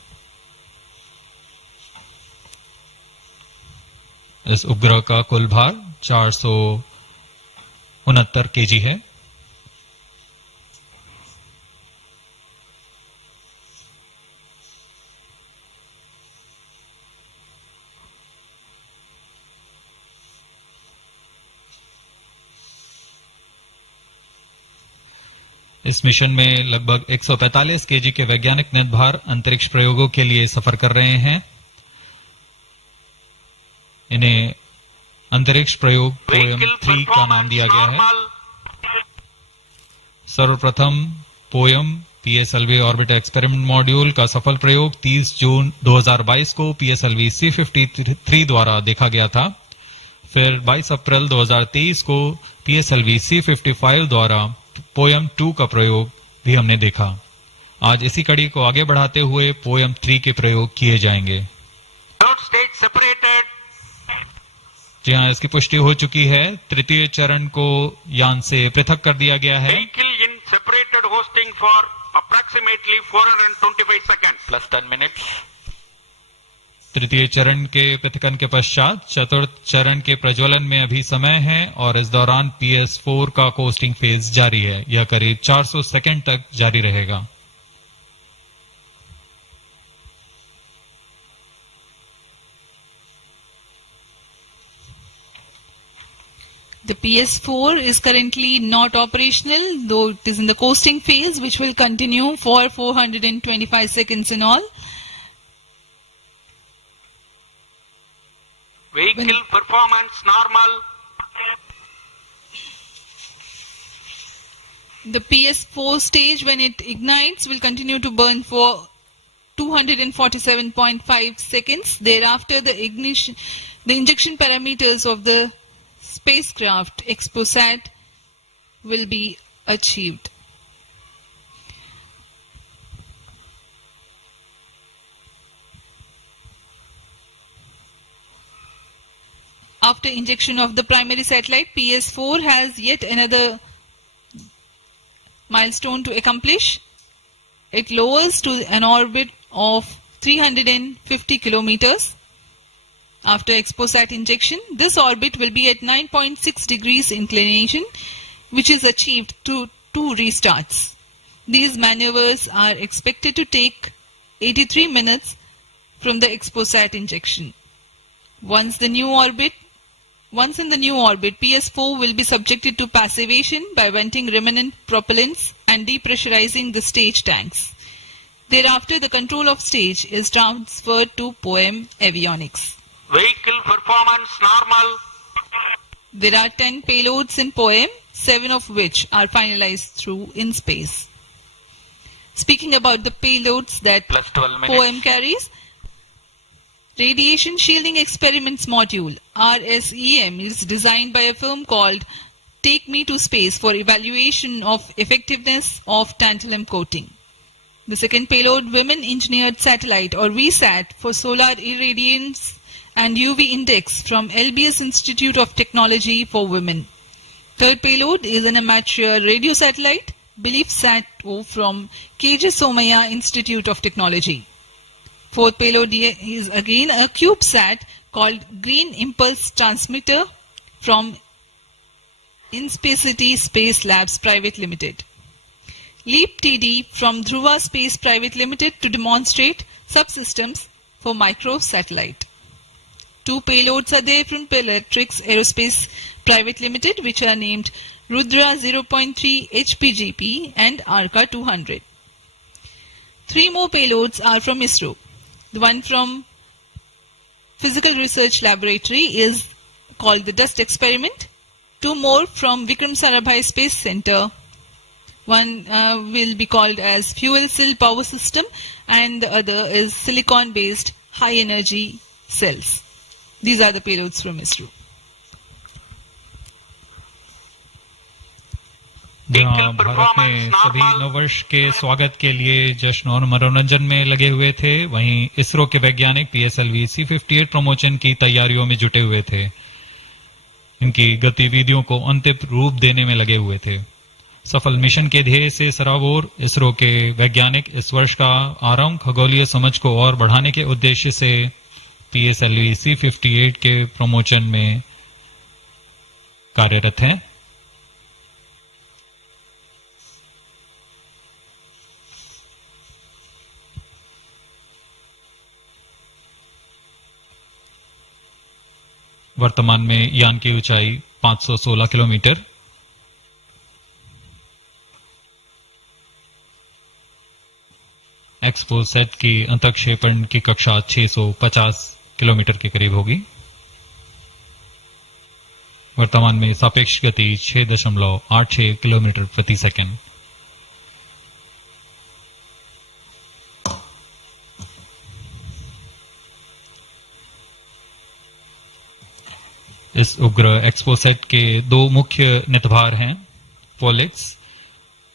इस उपग्रह का कुल भार 469 केजी है। इस मिशन में लगभग 145 केजी के वैज्ञानिक निर्भर अंतरिक्ष प्रयोगों के लिए सफर कर रहे हैं। इन्हें अंतरिक्ष प्रयोग पोएम 3 का नाम दिया गया है। सर्वप्रथम poem PSLV orbiter experiment module का सफल प्रयोग 30 जून 2022 को PSLV-C53 द्वारा देखा गया था। फिर 22 अप्रैल 2023 को PSLV-C55 द्वारा पोएम 2 का प्रयोग भी हमने देखा। आज इसी कड़ी को आगे बढ़ाते हुए पोएम 3 के प्रयोग किए जाएंगे। जी हाँ, इसकी पुष्टि हो चुकी है। तृतीय चरण को यान से पृथक कर दिया गया है। approximately 425 seconds plus 10 minutes। तृतीय चरण के पृथकन के पश्चात चतुर्थ चरण के प्रज्वलन में अभी समय है और इस दौरान PS4 का कोस्टिंग फेज जारी है। यह करीब 400 सेकंड तक जारी रहेगा। The PS4 is currently not operational, though it is in the coasting phase, which will continue for 425 seconds in all. Vehicle performance normal. The PS4 stage, when it ignites, will continue to burn for 247.5 seconds. Thereafter, the injection parameters of the spacecraft XPoSat will be achieved. After injection of the primary satellite, PS4 has yet another milestone to accomplish. It lowers to an orbit of 350 kilometers. After XPoSat injection, this orbit will be at 9.6 degrees inclination, which is achieved through 2 restarts. These maneuvers are expected to take 83 minutes from the XPoSat injection. Once in the new orbit, PS4 will be subjected to passivation by venting remnant propellants and depressurizing the stage tanks. Thereafter, the control of stage is transferred to POEM avionics. Vehicle performance normal. There are 10 payloads in POEM, 7 of which are finalized through in space. Speaking about the payloads that POEM carries, Radiation Shielding Experiments Module RSEM is designed by a firm called Take Me to Space for evaluation of effectiveness of tantalum coating. The second payload, Women Engineered Satellite or VSAT for solar irradiance and UV index from LBS Institute of Technology for Women. Third payload is an amateur radio satellite, BeliefSat-O from KJ Somaya Institute of Technology. Fourth payload is again a CubeSat called Green Impulse Transmitter from Inspacity Space Labs Private Limited. LEAP TD from Dhruva Space Private Limited to demonstrate subsystems for microsatellite. 2 payloads are there from Peletrix Aerospace Private Limited, which are named Rudra 0.3 HPGP and Arca 200. 3 more payloads are from ISRO. The one from Physical Research Laboratory is called the Dust Experiment. 2 more from Vikram Sarabhai Space Center. One will be called as Fuel Cell Power System and the other is Silicon Based High Energy Cells. These are the payloads from ISRO. जहाँ भारत में सभी नववर्ष के स्वागत के लिए जश्न और मनोरंजन में लगे हुए थे, वहीं इसरो के वैज्ञानिक PSLV-C58 प्रमोशन की तैयारियों में जुटे हुए थे। इनकी गतिविधियों को अंतिम रूप देने में लगे हुए थे। सफल मिशन के ध्येय से सराबोर इसरो के वैज्ञानिक इस वर्ष का आरंभ खगोलीय समझ को और बढ़ाने के उद्देश्य से PSLV-C58 के प्रमोशन में कार्यरत हैं। वर्तमान में यान की ऊंचाई 516 किलोमीटर, एक्सपोसेट की अंतक्षेपण की कक्षा 650 किलोमीटर के करीब होगी। वर्तमान में सापेक्ष गति 6.86 किलोमीटर प्रति सेकंड। इस उपग्रह एक्सपोसेट के दो मुख्य नितभार हैं। पोलिक्स,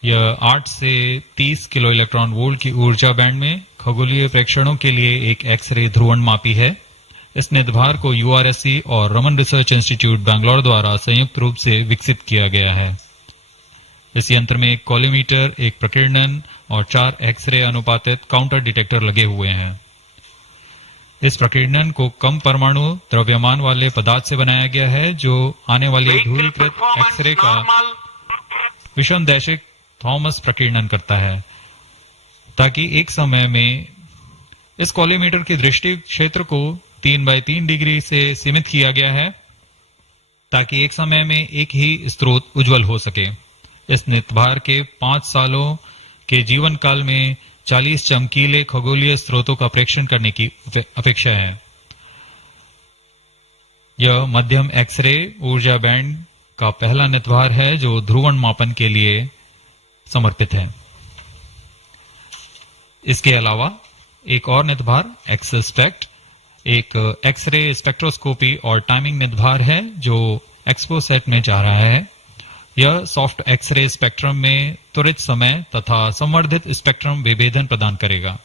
यह 8 से 30 किलो इलेक्ट्रॉन वोल्ट की ऊर्जा बैंड में खगोलीय प्रेक्षणों के लिए एक एक्सरे ध्रुवणमापी है। इस नितभार को यूआरएससी और रमन रिसर्च इंस्टीट्यूट बैंगलोर द्वारा संयुक्त रूप से विकसित किया गया है। इस यंत्र में एक कॉलीमीटर, एक प्रकीर्णन और 4 एक्सरे अनुपातित काउंटर डिटेक्टर लगे हुए हैं। इस प्रकीर्णन को कम परमाणु द्रव्यमान वाले पदार्थ से बनाया गया है, जो आने वाले ध्रुवीकृत एक्सरे का विषमदैशिक थॉमस प्रकीर्णन करता है, ताकि एक समय में इस कॉलीमीटर की दृष्टि क्षेत्र को 3/3 डिग्री से सीमित किया गया है, ताकि एक समय में एक ही स्रोत उज्जवल हो सके। इस नितभार के 5 सालों के जीवन काल में 40 चमकीले खगोलीय स्रोतों का प्रेक्षण करने की अपेक्षा है। यह मध्यम एक्सरे ऊर्जा बैंड का पहला नितभार है जो ध्रुवण मापन के लिए समर्पित है। इसके अलावा एक और नितभार एक्सस्पेक्ट एक एक्सरे स्पेक्ट्रोस्कोपी और टाइमिंग नितभार है जो एक्सपोसेट में जा रहा है। यह सॉफ्ट एक्सरे स्पेक्ट्रम में त्वरित समय तथा संवर्धित स्पेक्ट्रम विभेदन प्रदान करेगा।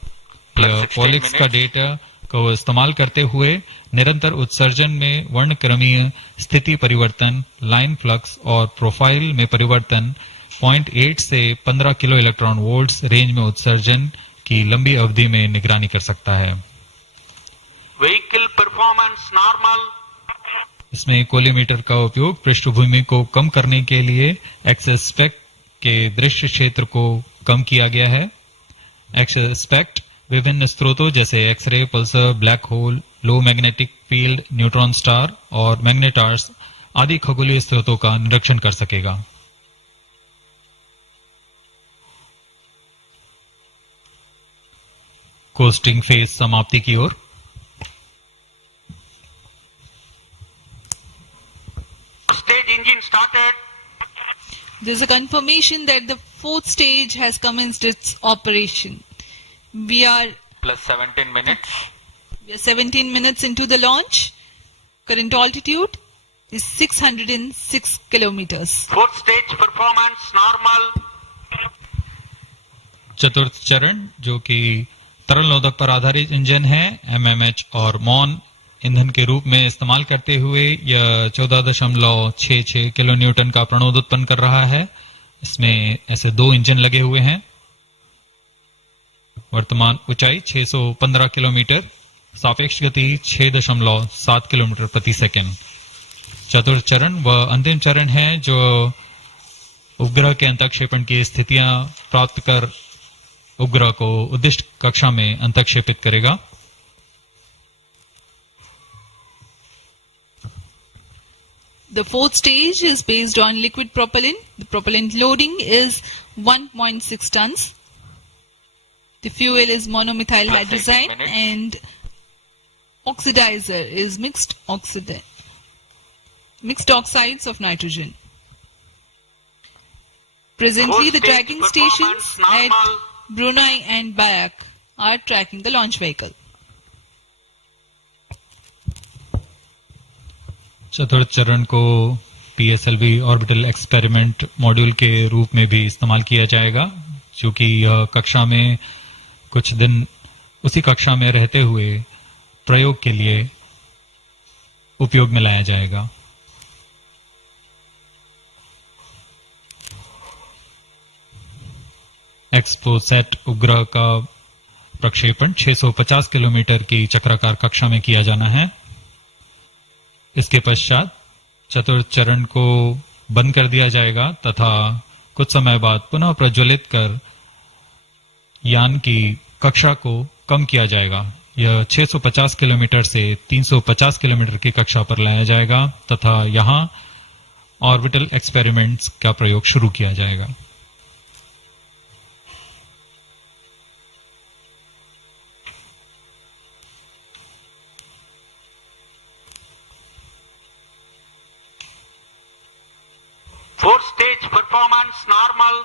यह पॉलिक्स का डेटा को इस्तेमाल करते हुए निरंतर उत्सर्जन में वर्णक्रमीय स्थिति परिवर्तन, लाइन फ्लक्स और प्रोफाइल में परिवर्तन, 0.8 से 15 किलो इलेक्ट्रॉन वोल्ट्स रेंज में उत्सर्जन की लंबी अवधि में निगरानी कर सकता है। Vehicle performance normal. इसमें कोलीमीटर का उपयोग पृष्ठभूमि को कम करने के लिए एक्सस्पेक्ट के दृश्य क्षेत्र को कम किया गया है। एक्सस्पेक्ट विभिन्न स्रोतों जैसे एक्सरे, पल्सर, ब्लैक होल, लो मैग्नेटिक फील्ड, न्यूट्रॉन स्टार और मैग्नेटार्स आदि खगोलीय स्रोतों का निरीक्षण कर सकेगा। कोस्टिंग फेज समाप्ति की ओर। Stage engine started. There's a confirmation that the 4th stage has commenced its operation. We are plus 17 minutes. We are 17 minutes into the launch. Current altitude is 606 kilometers. 4th stage performance normal. चतुर्थ चरण जो कि तरल नोदक पर आधारित engine है, MMH और मॉन ईंधन के रूप में इस्तेमाल करते हुए यह 14.66 किलो न्यूटन का प्रणोद उत्पन्न कर रहा है। इसमें ऐसे 2 इंजन लगे हुए हैं। वर्तमान ऊंचाई 615 किलोमीटर, सापेक्ष गति 6.7 किलोमीटर प्रति सेकंड। चतुर्थ चरण व अंतिम चरण है जो उपग्रह के अंतक्षेपण की स्थितियां प्राप्त कर उपग्रह को उद्दिष्ट कक्षा में अंतक्षेपित करेगा। The 4th stage is based on liquid propellant. The propellant loading is 1.6 tons. The fuel is monomethyl hydrazine and oxidizer is mixed oxides of nitrogen. Presently, the tracking stations at Brunei and Bayak are tracking the launch vehicle. चतुर्थ चरण को PSLV orbital experiment module के रूप में भी इस्तेमाल किया जाएगा, क्योंकि यह कक्षा में कुछ दिन उसी कक्षा में रहते हुए प्रयोग के लिए उपयोग में लाया जाएगा। एक्सपोसेट उपग्रह का प्रक्षेपण 650 किलोमीटर की चक्राकार कक्षा में किया जाना है। इसके पश्चात चतुर्थ चरण को बंद कर दिया जाएगा तथा कुछ समय बाद पुनः प्रज्वलित कर यान की कक्षा को कम किया जाएगा। यह 650 किलोमीटर से 350 किलोमीटर की कक्षा पर लाया जाएगा तथा यहां ऑर्बिटल एक्सपेरिमेंट्स का प्रयोग शुरू किया जाएगा। performance normal.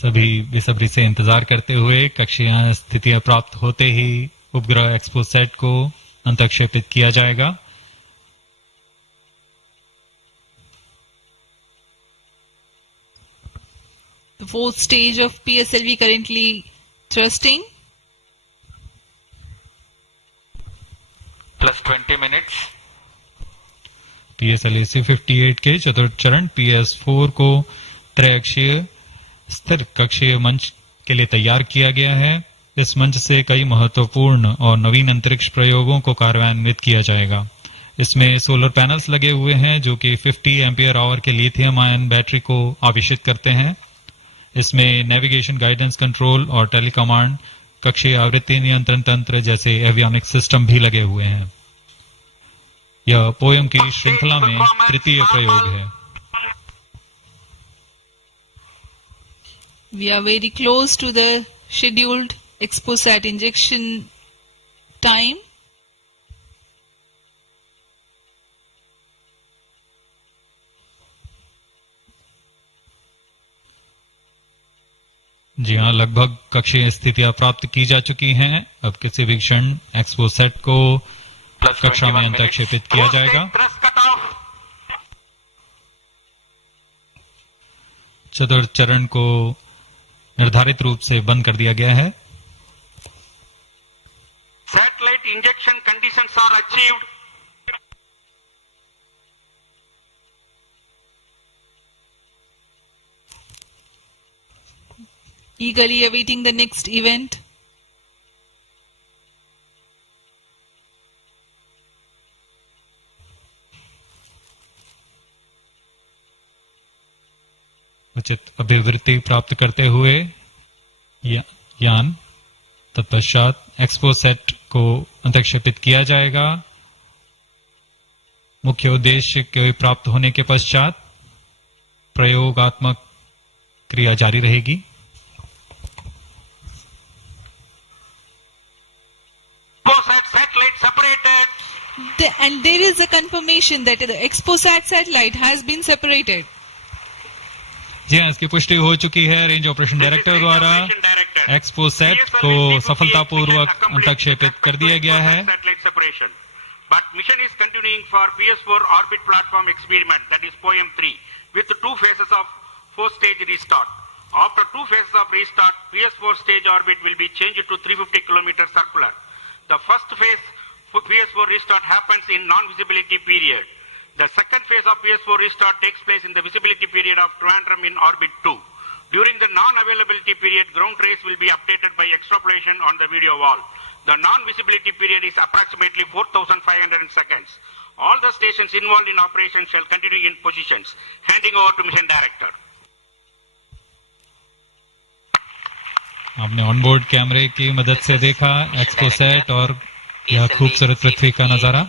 सभी बेसब्री से इंतजार करते हुए कक्षीय स्थितियां प्राप्त होते ही उपग्रह एक्सपोसैट को अंतक्षेपित किया जाएगा। The fourth stage of PSLV currently thrusting. Plus 20 minutes. PSLV-C58 के चतुर्थ चरण PS4 को त्रैअक्षीय स्थिर कक्षीय मंच के लिए तैयार किया गया है। इस मंच से कई महत्वपूर्ण और नवीन अंतरिक्ष प्रयोगों को कार्यान्वित किया जाएगा। इसमें सोलर पैनल्स लगे हुए हैं जो कि 50 एम्पियर आवर के लिथियम आयन बैटरी को आवेशित करते हैं। इसमें नेविगेशन, गाइडेंस, कंट्रोल और टेलीकमांड, कक्षीय आवृत्ति नियंत्रण तंत्र जैसे एवियोनिक सिस्टम भी लगे हुए हैं। यह पोयम की श्रृंखला में तृतीय प्रयोग है। We are very close to the scheduled XPoSat injection time. जी हाँ, लगभग कक्षीय स्थितियां प्राप्त की जा चुकी हैं। अब किसी भी क्षण एक्सपोसैट को कक्षा में अंतक्षेपित किया जाएगा। चतुर्थ चरण को निर्धारित रूप से बंद कर दिया गया है। Satellite injection conditions are achieved. Eagerly awaiting the next event. उचित अभिवृत्ति प्राप्त करते हुए यान तत्पश्चात एक्सपोसैट को अंतक्षेपित किया जाएगा। मुख्य उद्देश्य के प्राप्त होने के पश्चात प्रयोगात्मक क्रिया जारी रहेगी। Satellite separated. And there is a confirmation that the XPoSat satellite has been separated. जी हाँ, इसकी पुष्टि हो चुकी है रेंज ऑपरेशन डायरेक्टर द्वारा। एक्सपोसैट को सफलतापूर्वक अंतक्षेपित कर दिया गया है। But mission is continuing for PS4 orbit platform experiment, that is POEM 3, with 2 phases of 4-stage restart. After 2 phases of restart, PS4 stage orbit will be changed to 350 km circular. The first phase for PS4 restart happens in non-visibility period. The second phase of PS4 restart takes place in the visibility period of Trivandrum in orbit 2. During the non-availability period, ground trace will be updated by extrapolation on the video wall. The non-visibility period is approximately 4,500 seconds. All the stations involved in operation shall continue in positions. Handing over to mission director. आपने onboard कैमरे की मदद से देखा XPoSat और यह खूबसूरत पृथ्वी का नजारा।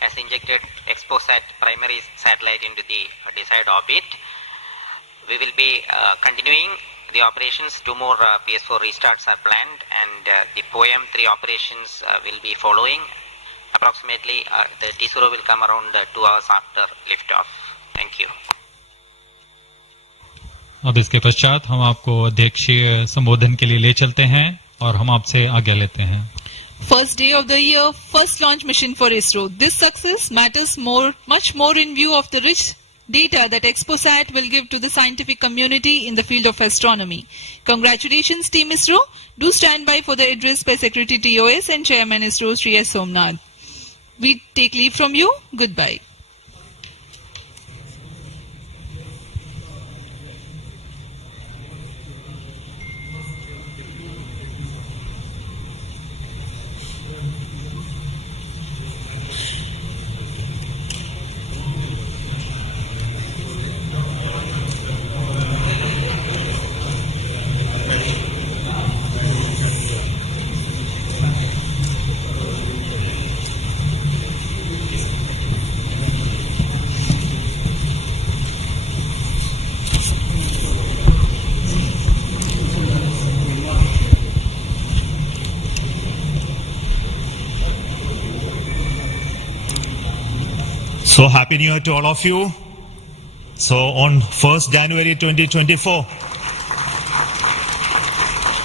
Has injected XPoSat primary satellite into the desired orbit. We will be continuing the operations. 2 more PS4 restarts are planned, and the POEM 3 operations will be following. Approximately, the T0 will come around 2 hours after liftoff. Thank you. अब इसके पश्चात हम आपको अध्यक्षीय संबोधन के लिए ले चलते हैं और हम आपसे आज्ञा लेते हैं। First day of the year, first launch mission for ISRO. This success matters much more in view of the rich data that XPoSat will give to the scientific community in the field of astronomy. Congratulations, Team ISRO. Do stand by for the address by Secretary TOS and Chairman ISRO, Sri S. Somnath. We take leave from you. Goodbye. So happy New Year to all of you. So on 1st January 2024,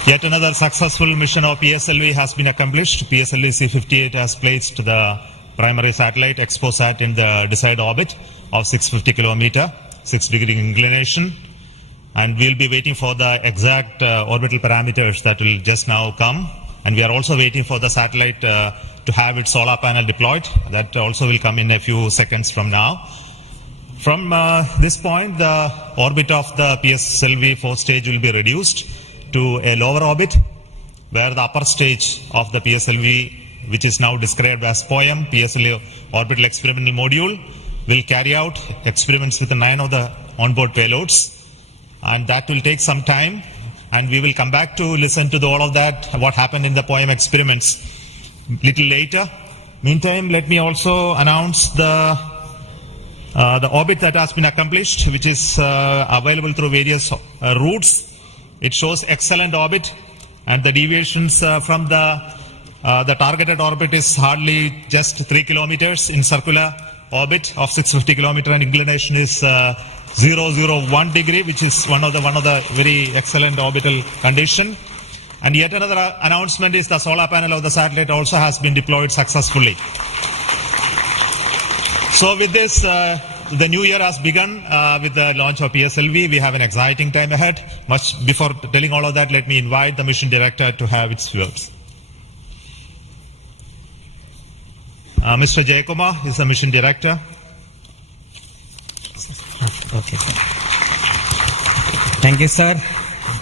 yet another successful mission of PSLV has been accomplished. PSLV-C58 has placed the primary satellite XPoSat in the desired orbit of 650 kilometer, 6-degree inclination. And we'll be waiting for the exact orbital parameters that will just now come. And we are also waiting for the satellite to have its solar panel deployed. That also will come in a few seconds from now. From this point, the orbit of the PSLV 4th stage will be reduced to a lower orbit, where the upper stage of the PSLV, which is now described as POEM, PSLV Orbital Experimental Module, will carry out experiments with 9 of the onboard payloads. And that will take some time, and we will come back to listen to all of that, what happened in the POEM experiments little later. Meantime, let me also announce the orbit that has been accomplished, which is available through various routes. It shows excellent orbit, and the deviations from the targeted orbit is hardly just 3 kilometers in circular orbit of 650 kilometer, and inclination is 001 degree, which is one of the very excellent orbital condition. And yet another announcement is the solar panel of the satellite also has been deployed successfully. So with this, the new year has begun with the launch of PSLV. We have an exciting time ahead. Much before telling all of that, let me invite the mission director to have its words. Mr. Jayakumar is the mission director. Okay, sir. Thank you, sir.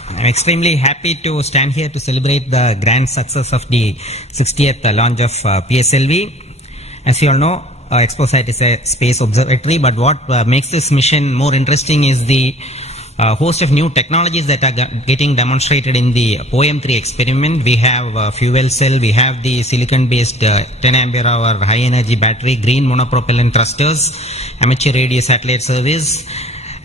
I'm extremely happy to stand here to celebrate the grand success of the 60th launch of PSLV. As you all know, XPoSat is a space observatory, but what makes this mission more interesting is the host of new technologies that are getting demonstrated in the POEM-3 experiment. We have fuel cell, we have the silicon-based 10 ampere hour high energy battery, green monopropellant thrusters, amateur radio satellite service,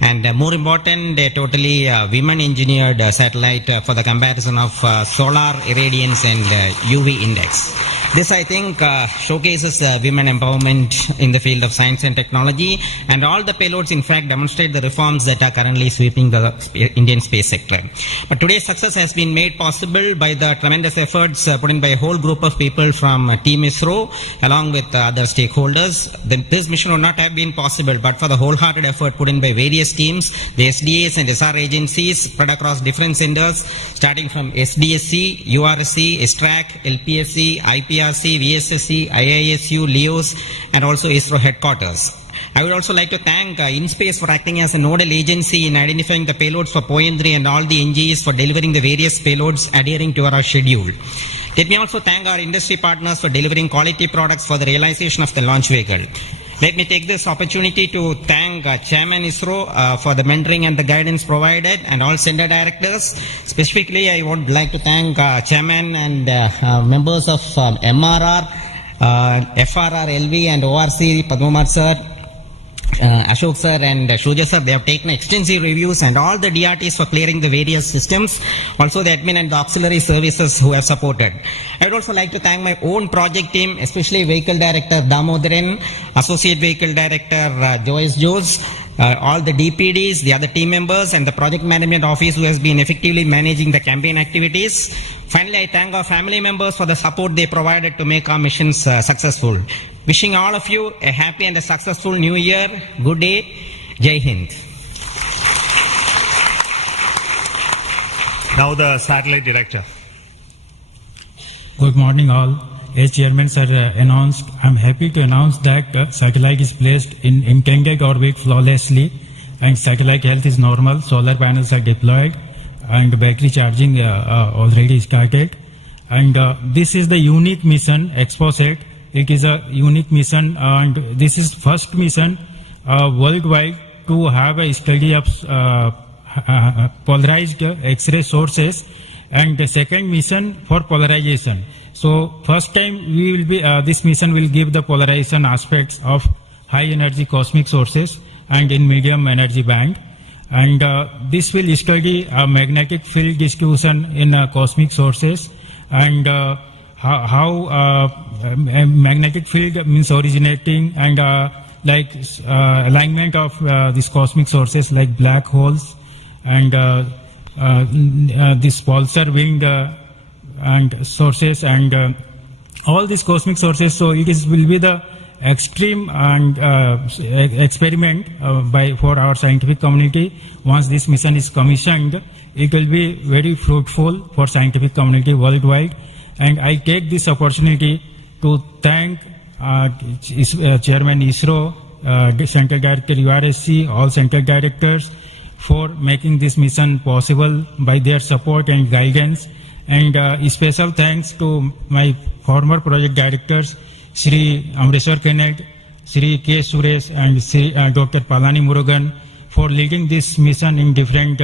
and more important, a totally women engineered satellite for the comparison of solar irradiance and UV index. This, I think, showcases women empowerment in the field of science and technology, and all the payloads in fact demonstrate the reforms that are currently sweeping the Indian space sector. But today's success has been made possible by the tremendous efforts put in by a whole group of people from Team ISRO along with other stakeholders. This mission would not have been possible but for the wholehearted effort put in by various teams, the SDAs and SR agencies spread across different centers, starting from SDSC, URSC, STRAC, LPSC, IPRC, VSSC, IISU, LEOS, and also ISRO headquarters. I would also like to thank InSpace for acting as a nodal agency in identifying the payloads for POEM-3 and all the NGEs for delivering the various payloads adhering to our schedule. Let me also thank our industry partners for delivering quality products for the realization of the launch vehicle. Let me take this opportunity to thank Chairman ISRO for the mentoring and the guidance provided, and all center directors. Specifically, I would like to thank Chairman and members of MRR, FRR, LV and ORC, Padmamar sir, Ashok sir and Shuja sir. They have taken extensive reviews, and all the DRTs for clearing the various systems, also the admin and the auxiliary services who have supported. I would also like to thank my own project team, especially Vehicle Director Damodaran, Associate Vehicle Director Joyce Jose, all the DPDs, the other team members, and the Project Management Office who has been effectively managing the campaign activities. Finally, I thank our family members for the support they provided to make our missions successful. Wishing all of you a happy and a successful new year. Good day. Jai Hind. Now the satellite director. Good morning all. As Chairman sir announced, I am happy to announce that satellite is placed in intended orbit flawlessly, and satellite health is normal, solar panels are deployed, and battery charging already started. And this is the unique mission, XPoSat. It is a unique mission, and this is first mission worldwide to have a study of polarized X-ray sources, and the second mission for polarization. So first time we will be this mission will give the polarization aspects of high energy cosmic sources and in medium energy band, and this will study magnetic field distribution in cosmic sources, and how magnetic field means originating, and like alignment of these cosmic sources like black holes and this pulsar wind and sources and all these cosmic sources. So it will be the extreme and experiment for our scientific community. Once this mission is commissioned, it will be very fruitful for scientific community worldwide. And I take this opportunity to thank Chairman ISRO, Central Director URSC, all Central Directors for making this mission possible by their support and guidance. And special thanks to my former project directors, Shri Amreshwar Kennedy, Shri K. Suresh and Shri Dr. Palani Murugan for leading this mission in different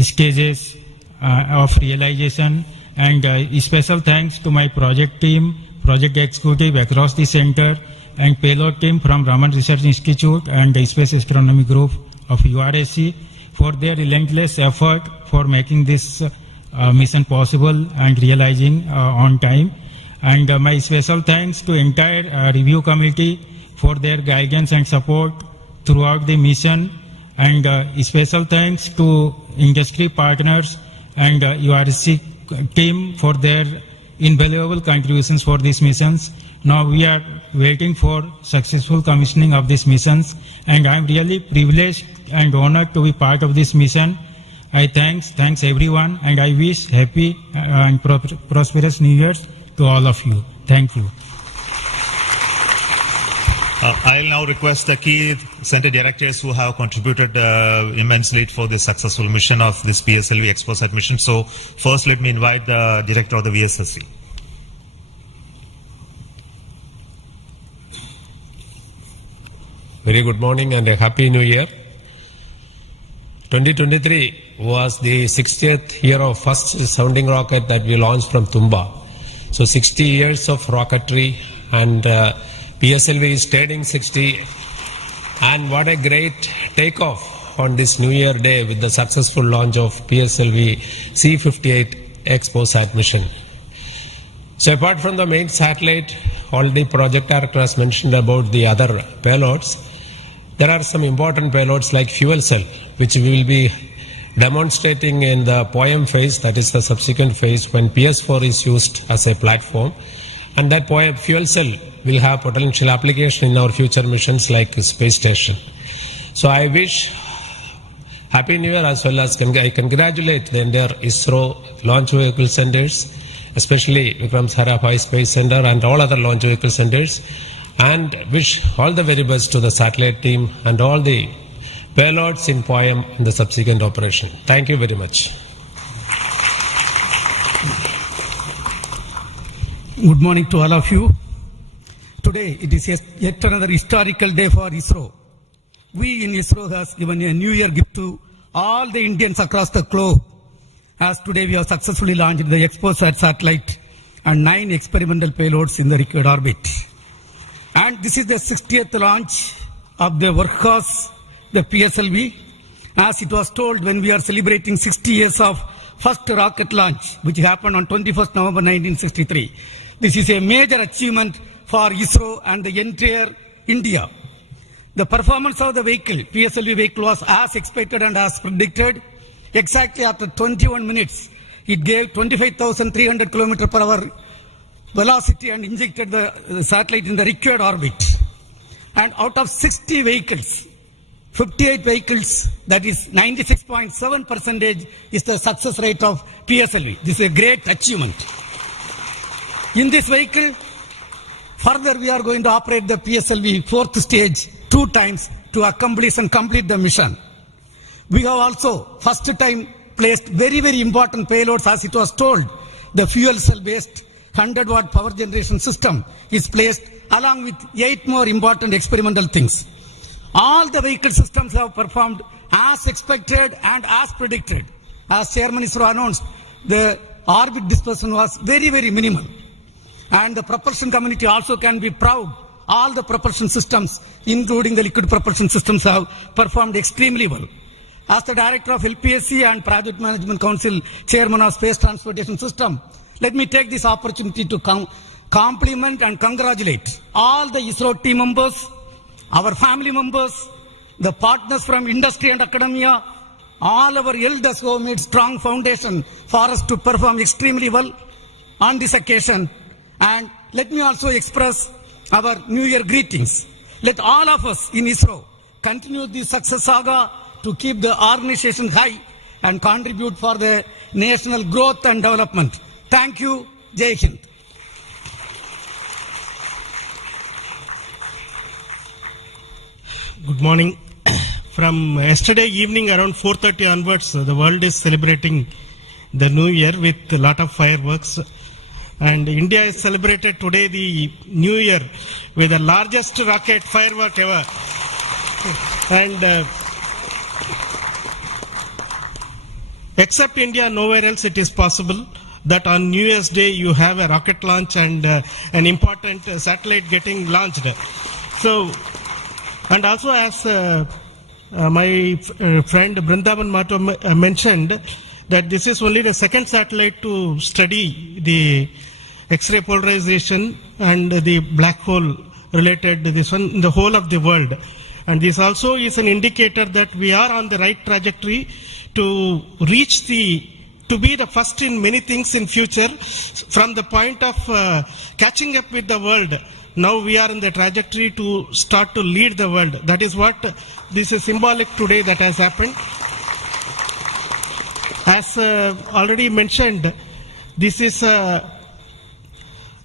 stages of realization. And special thanks to my project team, project executive across the center, and payload team from Raman Research Institute and the Space Astronomy Group of URSC for their relentless effort for making this mission possible and realizing on time. And my special thanks to entire review committee for their guidance and support throughout the mission. And special thanks to industry partners and URSC team for their invaluable contributions for these missions. Now we are waiting for successful commissioning of these missions, and I am really privileged and honored to be part of this mission. I thanks everyone, and I wish happy and prosperous New Year's to all of you. Thank you. I'll now request the key center directors who have contributed immensely for the successful mission of this PSLV XPoSat mission. So first let me invite the director of the VSSC. Very good morning and a happy new year. 2023 was the 60th year of first sounding rocket that we launched from Tumba. So 60 years of rocketry, and PSLV is turning 60, and what a great takeoff on this New Year day with the successful launch of PSLV-C58 XPoSat mission. So apart from the main satellite, already project director has mentioned about the other payloads. There are some important payloads like fuel cell, which we will be demonstrating in the POEM phase, that is the subsequent phase when PS4 is used as a platform. And that fuel cell will have potential application in our future missions like space station. So I wish Happy New Year, as well as I congratulate the entire ISRO launch vehicle centers, especially Vikram Sarabhai Space Center and all other launch vehicle centers, and wish all the very best to the satellite team and all the payloads in POEM in the subsequent operation. Thank you very much. Good morning to all of you. Today it is yet another historical day for ISRO. We in ISRO has given a New Year gift to all the Indians across the globe, as today we have successfully launched the XPoSat satellite and 9 experimental payloads in the required orbit. And this is the 60th launch of the workhorse, the PSLV. As it was told when we are celebrating 60 years of first rocket launch, which happened on 21st November 1963. This is a major achievement for ISRO and the entire India. The performance of the vehicle, PSLV vehicle, was as expected and as predicted. Exactly after 21 minutes, it gave 25,300 km per hour velocity and injected the satellite in the required orbit. And out of 60 vehicles, 58 vehicles, that is 96.7% is the success rate of PSLV. This is a great achievement. In this vehicle, further we are going to operate the PSLV 4th stage 2 times to accomplish and complete the mission. We have also first time placed very, very important payloads, as it was told. The fuel cell based 100-watt power generation system is placed along with 8 more important experimental things. All the vehicle systems have performed as expected and as predicted. As Chairman ISRO announced, the orbit dispersion was very, very minimal. And the propulsion community also can be proud. All the propulsion systems, including the liquid propulsion systems, have performed extremely well. As the Director of LPSC and Project Management Council, Chairman of Space Transportation System, let me take this opportunity to compliment and congratulate all the ISRO team members our family members, the partners from industry and academia, all our elders who have made strong foundation for us to perform extremely well on this occasion. And let me also express our New Year greetings. Let all of us in ISRO continue this success saga to keep the organization high and contribute for the national growth and development. Thank you. Jai Hind. Good morning. From yesterday evening around 4:30 onwards, the world is celebrating the New Year with a lot of fireworks. And India has celebrated today the New Year with the largest rocket firework ever. And except India, nowhere else it is possible that on New Year's Day you have a rocket launch and an important satellite getting launched. So, and also as my friend Brindavan Mato mentioned, that this is only the second satellite to study the X-ray polarization and the black hole related to this one in the whole of the world. And this also is an indicator that we are on the right trajectory to reach to be the first in many things in future from the point of catching up with the world. Now we are in the trajectory to start to lead the world. That is what this is symbolic today that has happened. As already mentioned, this is a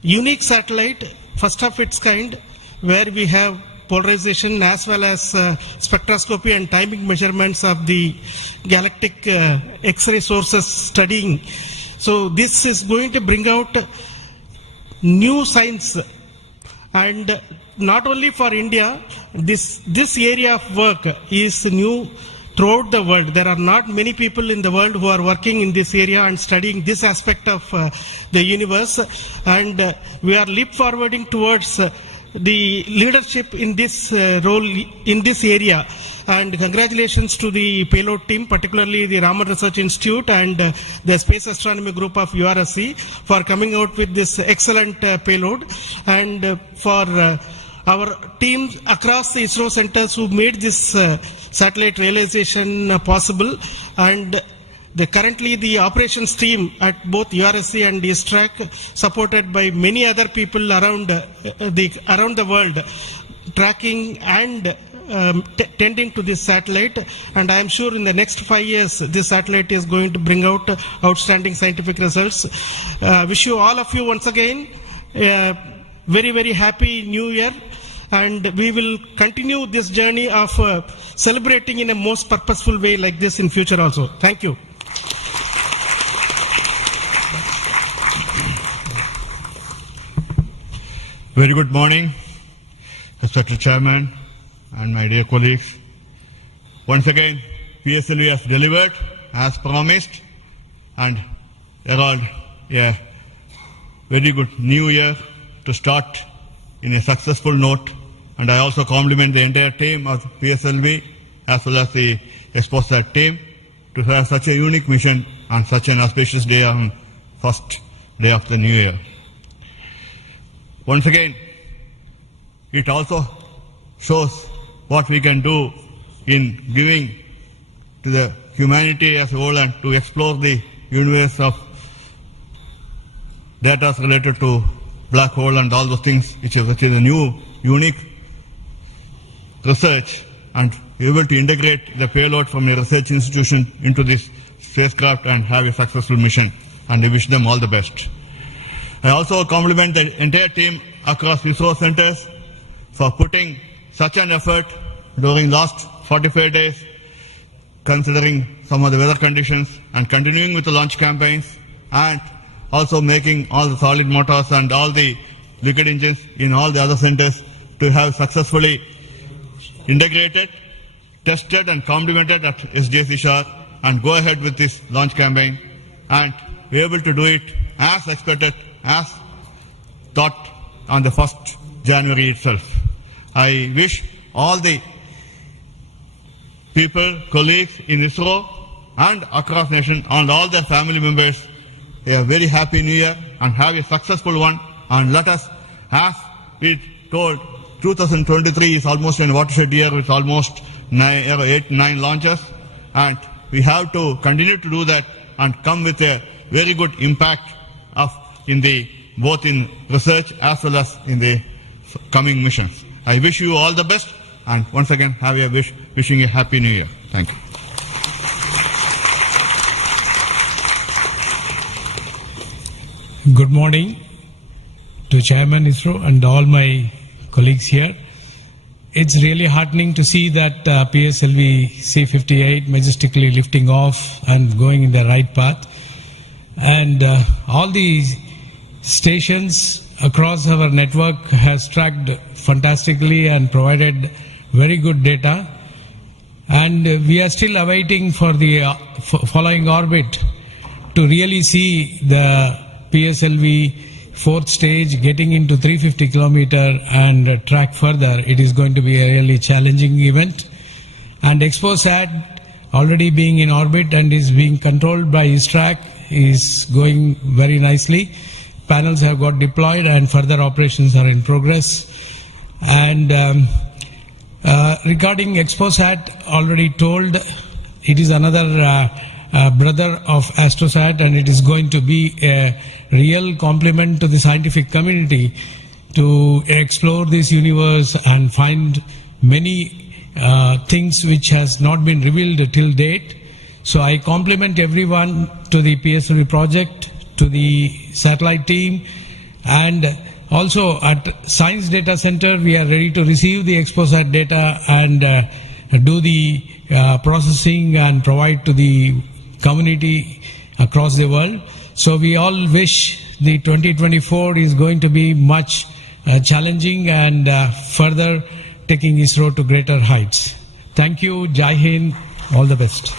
unique satellite, first of its kind, where we have polarization as well as spectroscopy and timing measurements of the galactic X-ray sources studying. So this is going to bring out new science, and not only for India, this area of work is new throughout the world. There are not many people in the world who are working in this area and studying this aspect of the universe, and we are leap forwarding towards the leadership in this role in this area. And congratulations to the payload team, particularly the Raman Research Institute and the Space Astronomy Group of URSC for coming out with this excellent payload, and for our teams across the ISRO centers who made this satellite realization possible, and currently the operations team at both URSC and ISTRAC, supported by many other people around the world, tracking and tending to this satellite. And I am sure in the next 5 years this satellite is going to bring out outstanding scientific results. Wish you all of you once again very, very happy New Year, and we will continue this journey of celebrating in a most purposeful way like this in future also. Thank you. Very good morning, Respected Chairman and my dear colleagues. Once again, PSLV has delivered as promised and herald a very good new year to start in a successful note. And I also compliment the entire team of PSLV as well as the XPoSat team to have such a unique mission on such an auspicious day on first day of the new year. Once again, it also shows what we can do in giving to the humanity as a whole and to explore the universe of data related to black hole and all those things, which is a new, unique research, and be able to integrate the payload from a research institution into this spacecraft and have a successful mission. And I wish them all the best. I also compliment the entire team across ISRO centers for putting such an effort during last 45 days, considering some of the weather conditions, and continuing with the launch campaigns, and also making all the solid motors and all the liquid engines in all the other centers to have successfully integrated, tested and complemented at SDSC Shah, and go ahead with this launch campaign and be able to do it as expected, as thought on the 1st January itself. I wish all the people, colleagues in ISRO and across nation and all their family members a very happy new year and have a successful one, and let us, as we told 2023 is almost a watershed year with almost 8-9 launches, and we have to continue to do that and come with a very good impact both in research as well as in the coming missions. I wish you all the best, and once again wishing a happy new year. Thank you. Good morning to Chairman ISRO and all my colleagues here. It's really heartening to see that PSLV-C58 majestically lifting off and going in the right path. And all these stations across our network has tracked fantastically and provided very good data. And we are still awaiting for the following orbit to really see the PSLV fourth stage getting into 350 kilometer and track further. It is going to be a really challenging event. And XPoSat already being in orbit and is being controlled by ISTRAC is going very nicely. Panels have got deployed and further operations are in progress. And regarding XPoSat, already told, it is another brother of AstroSat, and it is going to be a real compliment to the scientific community to explore this universe and find many things which has not been revealed till date. So I compliment everyone to the PSLV project, to the satellite team, and also at Science Data Center we are ready to receive the XPoSat data and do the processing and provide to the community across the world. So we all wish the 2024 is going to be much challenging and further taking ISRO to greater heights. Thank you. Jai Hind. All the best.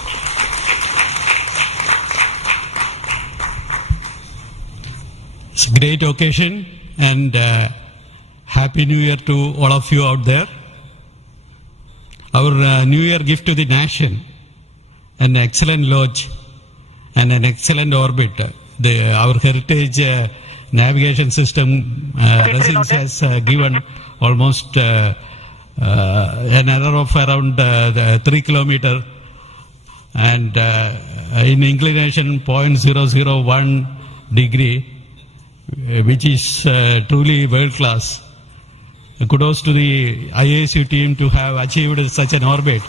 It's a great occasion, and Happy New Year to all of you out there. Our New Year gift to the nation, an excellent launch and an excellent orbit. Our heritage navigation system Resins has given almost an error of around 3 kilometers and in inclination 0.001 degree, which is truly world class. Kudos to the IASU team to have achieved such an orbit.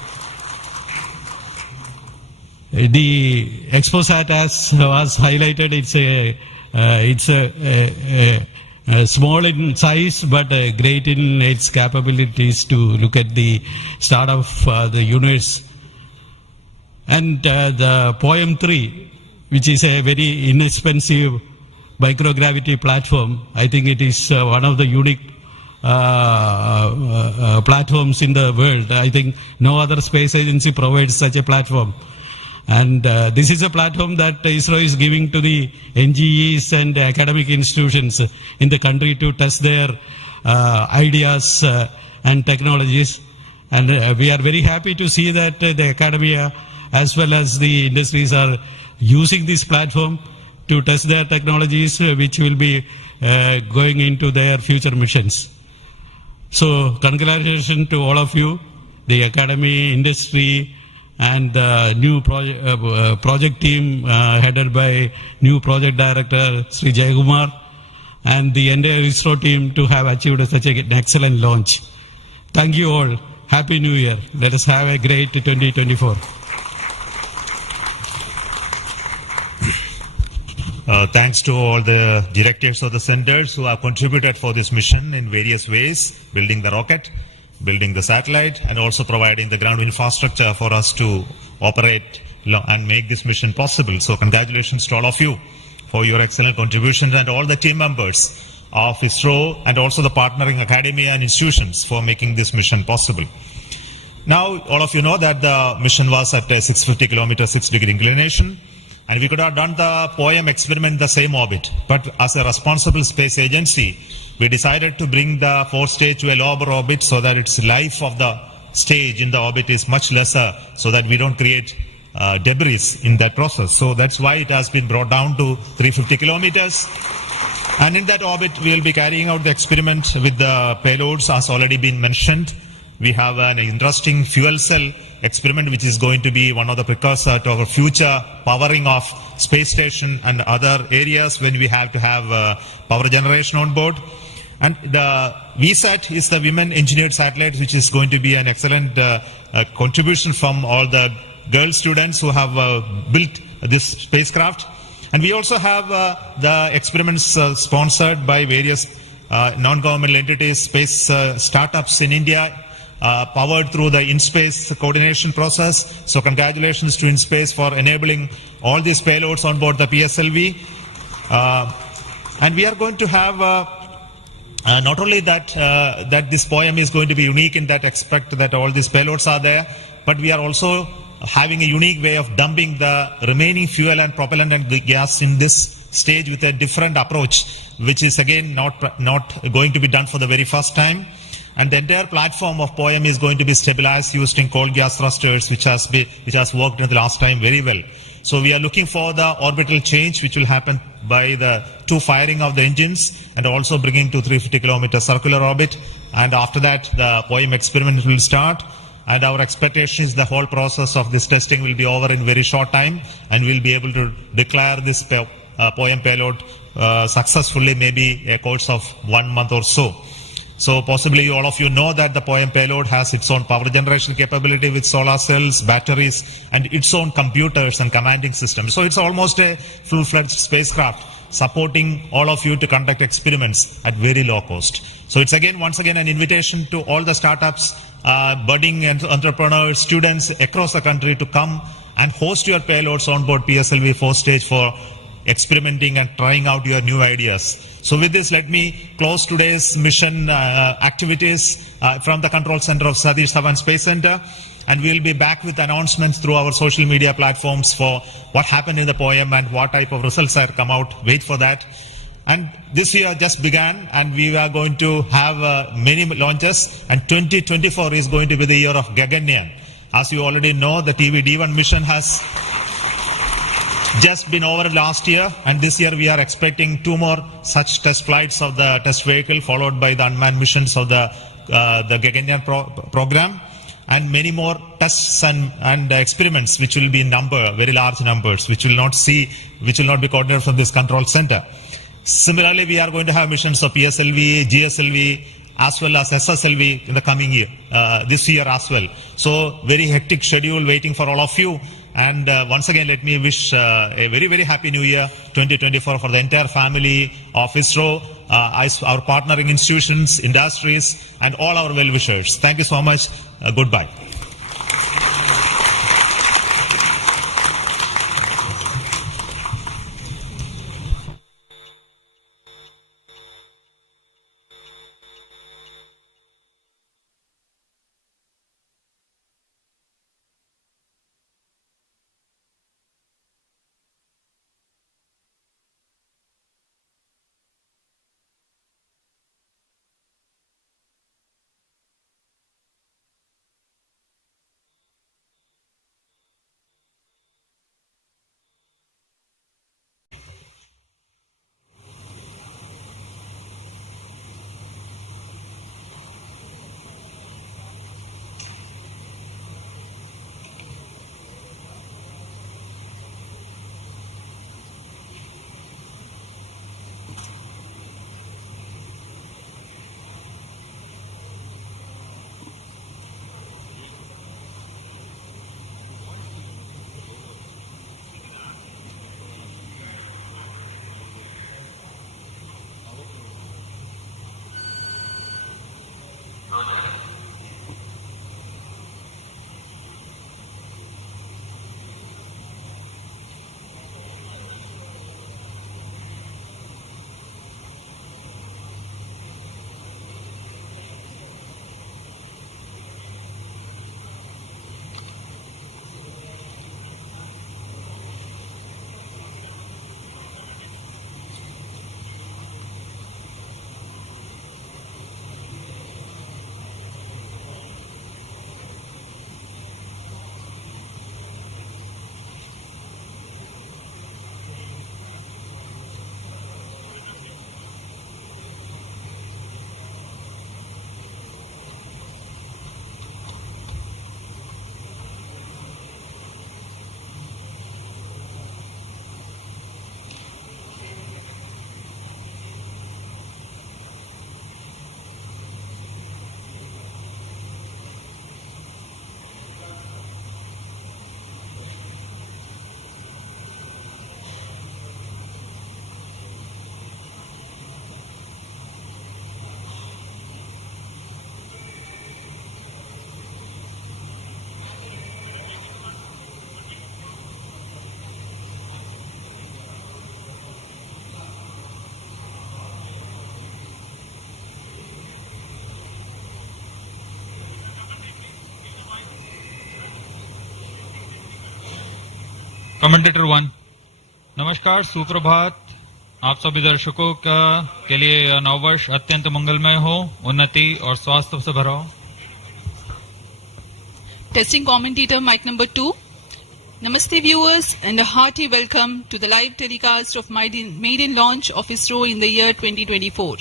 The XPoSat, as was highlighted, it's a small in size but great in its capabilities to look at the start of the universe. And the POEM-3, which is a very inexpensive microgravity platform, I think it is one of the unique platforms in the world. I think no other space agency provides such a platform. And this is a platform that ISRO is giving to the NGEs and academic institutions in the country to test their ideas and technologies. And we are very happy to see that the academia as well as the industries are using this platform to test their technologies, which will be going into their future missions. So congratulations to all of you, the academy, industry, and the new project team headed by new project director Sri Jayakumar, and the entire ISRO team to have achieved such an excellent launch. Thank you all. Happy New Year. Let us have a great 2024. Thanks to all the directors of the centers who have contributed for this mission in various ways, building the rocket, building the satellite, and also providing the ground infrastructure for us to operate and make this mission possible. So congratulations to all of you for your excellent contributions, and all the team members of ISRO and also the partnering academia and institutions for making this mission possible. Now, all of you know that the mission was at a 650 kilometer, 6-degree inclination, and we could have done the POEM experiment in the same orbit. But as a responsible space agency, we decided to bring the fourth stage to a lower orbit so that its life of the stage in the orbit is much lesser, so that we don't create debris in that process. So that's why it has been brought down to 350 kilometers. And in that orbit, we will be carrying out the experiment with the payloads as already been mentioned. We have an interesting fuel cell experiment which is going to be one of the precursors to our future powering of space station and other areas when we have to have power generation on board. And the VSAT is the Women Engineered Satellite, which is going to be an excellent contribution from all the girl students who have built this spacecraft. And we also have the experiments sponsored by various non-governmental entities, space startups in India, powered through the in-space coordination process. So congratulations to in-space for enabling all these payloads on board the PSLV. And we are going to have not only that that this poem is going to be unique in that aspect that all these payloads are there, but we are also having a unique way of dumping the remaining fuel and propellant and gas in this stage with a different approach, which is again not going to be done for the very first time. And the entire platform of POEM is going to be stabilized using cold gas thrusters, which has worked in the last time very well. So we are looking for the orbital change, which will happen by the two firing of the engines and also bringing to 350 kilometer circular orbit. And after that, the POEM experiment will start. And our expectation is the whole process of this testing will be over in very short time, and we'll be able to declare this POEM payload successfully, maybe a course of 1 month or so. So possibly all of you know that the POEM payload has its own power generation capability with solar cells, batteries, and its own computers and commanding systems. So it's almost a full-fledged spacecraft supporting all of you to conduct experiments at very low cost. So it's once again an invitation to all the startups, budding entrepreneurs, students across the country to come and host your payloads on board PSLV-4 stage for experimenting and trying out your new ideas. So with this, let me close today's mission activities from the control center of Satish Dhawan Space Center. And we'll be back with announcements through our social media platforms for what happened in the POEM and what type of results have come out. Wait for that. And this year just began, and we are going to have many launches, and 2024 is going to be the year of Gaganyaan. As you already know, the TV-D1 mission has just been over last year, and this year we are expecting 2 more such test flights of the test vehicle, followed by the unmanned missions of the Gaganyaan program, and many more tests and experiments, which will be in number, very large numbers, which will not be coordinated from this control center. Similarly, we are going to have missions of PSLV, GSLV, as well as SSLV in the coming year, this year as well. So very hectic schedule waiting for all of you. And once again, let me wish a very, very happy new year 2024 for the entire family of ISRO, our partnering institutions, industries, and all our well-wishers. Thank you so much. Goodbye. Commentator 1। नमस्कार, सुप्रभात। आप सभी दर्शकों के लिए यह नववर्ष अत्यंत मंगलमय हो, उन्नति और स्वास्थ्य से भरा हो। Testing commentator mic number 2. Namaste viewers and a hearty welcome to the live telecast of maiden launch of ISRO in the year 2024.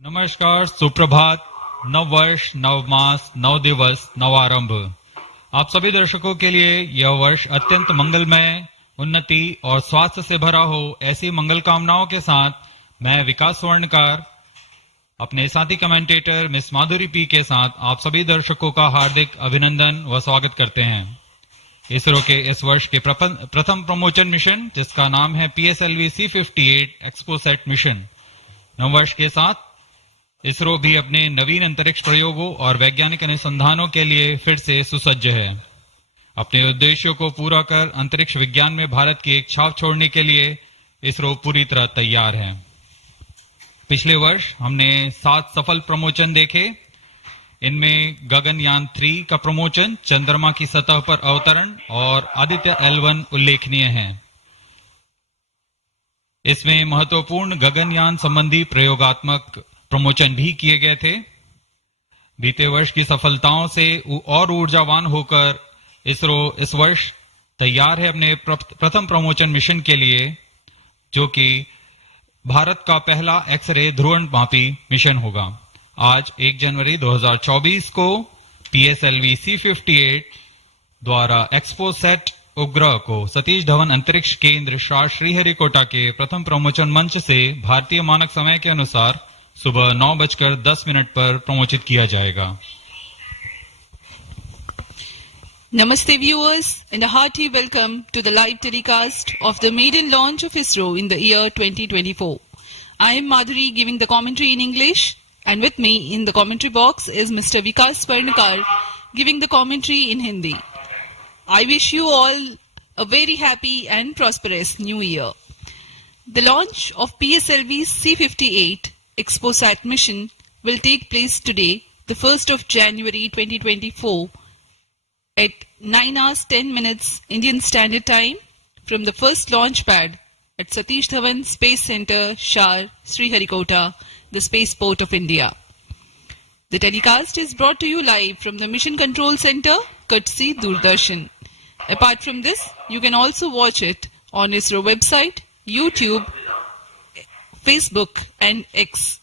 नमस्कार, सुप्रभात, नव वर्ष, नव मास, नव दिवस, नव आरंभ। आप सभी दर्शकों के लिए यह वर्ष अत्यंत मंगलमय, उन्नति और स्वास्थ्य से भरा हो, ऐसी मंगल कामनाओं के साथ मैं विकास स्वर्णकार अपने साथी कमेंटेटर मिस माधुरी पी के साथ आप सभी दर्शकों का हार्दिक अभिनंदन व स्वागत करते हैं। इसरो के इस वर्ष के प्रथम प्रमोशन मिशन, जिसका नाम है PSLV-C58 XPoSat मिशन, नववर्ष के साथ इसरो भी अपने नवीन अंतरिक्ष प्रयोगों और वैज्ञानिक अनुसंधानों के लिए फिर से सुसज्ज है। अपने उद्देश्यों को पूरा कर अंतरिक्ष विज्ञान में भारत की एक छाप छोड़ने के लिए इसरो पूरी तरह तैयार है। पिछले वर्ष हमने 7 सफल प्रमोशन देखे। इनमें गगनयान 3 का प्रमोशन, चंद्रमा की सतह पर अवतरण और आदित्य L1 उल्लेखनीय है। इसमें महत्वपूर्ण गगनयान संबंधी प्रयोगात्मक प्रमोशन भी किए गए थे। बीते वर्ष की सफलताओं से और ऊर्जावान होकर इसरो इस वर्ष तैयार है अपने प्रथम प्रमोशन मिशन के लिए, जो कि भारत का पहला एक्सरे ध्रुवणमापी मिशन होगा। आज 1 जनवरी 2024 को PSLV-C58 द्वारा XPoSat उपग्रह को सतीश धवन अंतरिक्ष केंद्र श्रीहरिकोटा के प्रथम प्रमोशन मंच से भारतीय मानक समय के अनुसार सुबह 9:10 पर प्रमोचित किया जाएगा। Namaste viewers and a hearty welcome to the live telecast of the maiden launch of ISRO in the year 2024. I am Madhuri giving the commentary in English, and with me in the commentary box is Mr. Vikas Swarnakar giving the commentary in Hindi. I wish you all a very happy and prosperous new year. The launch of PSLV-C58 XPoSat mission will take place today, the 1st of January 2024 at 9:10 Indian Standard Time from the first launch pad at Satish Dhawan Space Center, Shar, Sriharikota, the spaceport of India. The telecast is brought to you live from the Mission Control Center, courtesy Doordarshan. Apart from this, you can also watch it on ISRO website, YouTube, Facebook and X.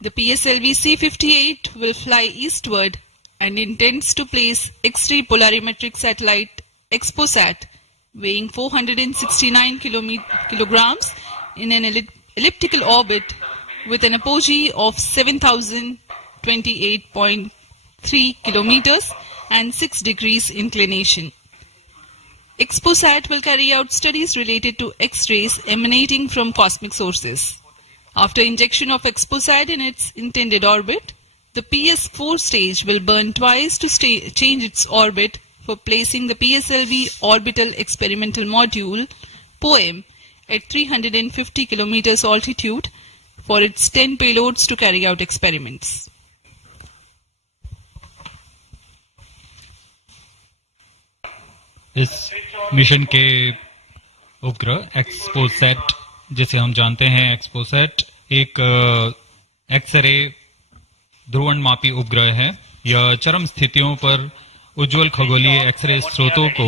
The PSLV-C58 will fly eastward and intends to place X-ray polarimetric satellite XPoSat weighing 469 kilograms in an elliptical orbit with an apogee of 7,028.3 kilometers and 6 degrees inclination. XPoSat will carry out studies related to X-rays emanating from cosmic sources. After injection of XPoSat in its intended orbit, the PS4 stage will burn twice to change its orbit for placing the PSLV Orbital Experimental Module (POEM) at 350 kilometers altitude for its 10 payloads to carry out experiments. इस mission के उपग्रह XPoSat, जिसे हम जानते हैं XPoSat, एक x ray ध्रुवणमापी उपग्रह है। यह चरम स्थितियों पर उज्जवल खगोलीय एक्सरे स्रोतों को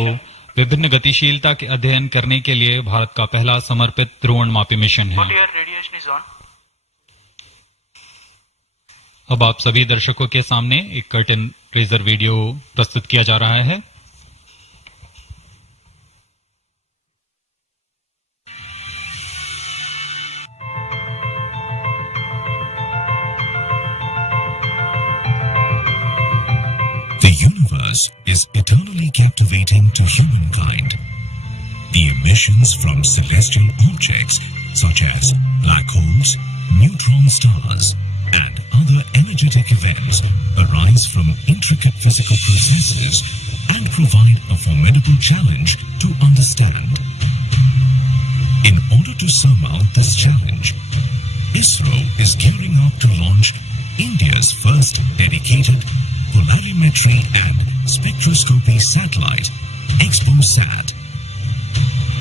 विभिन्न गतिशीलता के अध्ययन करने के लिए भारत का पहला समर्पित ध्रुवणमापी मिशन है। अब आप सभी दर्शकों के सामने एक कर्टन रेजर वीडियो प्रस्तुत किया जा रहा है। universe is eternally captivating to humankind. The emissions from celestial objects such as black holes, neutron stars, and other energetic events arise from intricate physical processes and provide a formidable challenge to understand. In order to surmount this challenge, ISRO is gearing up to launch India's first dedicated polarimetry and spectroscopy satellite, XPoSat.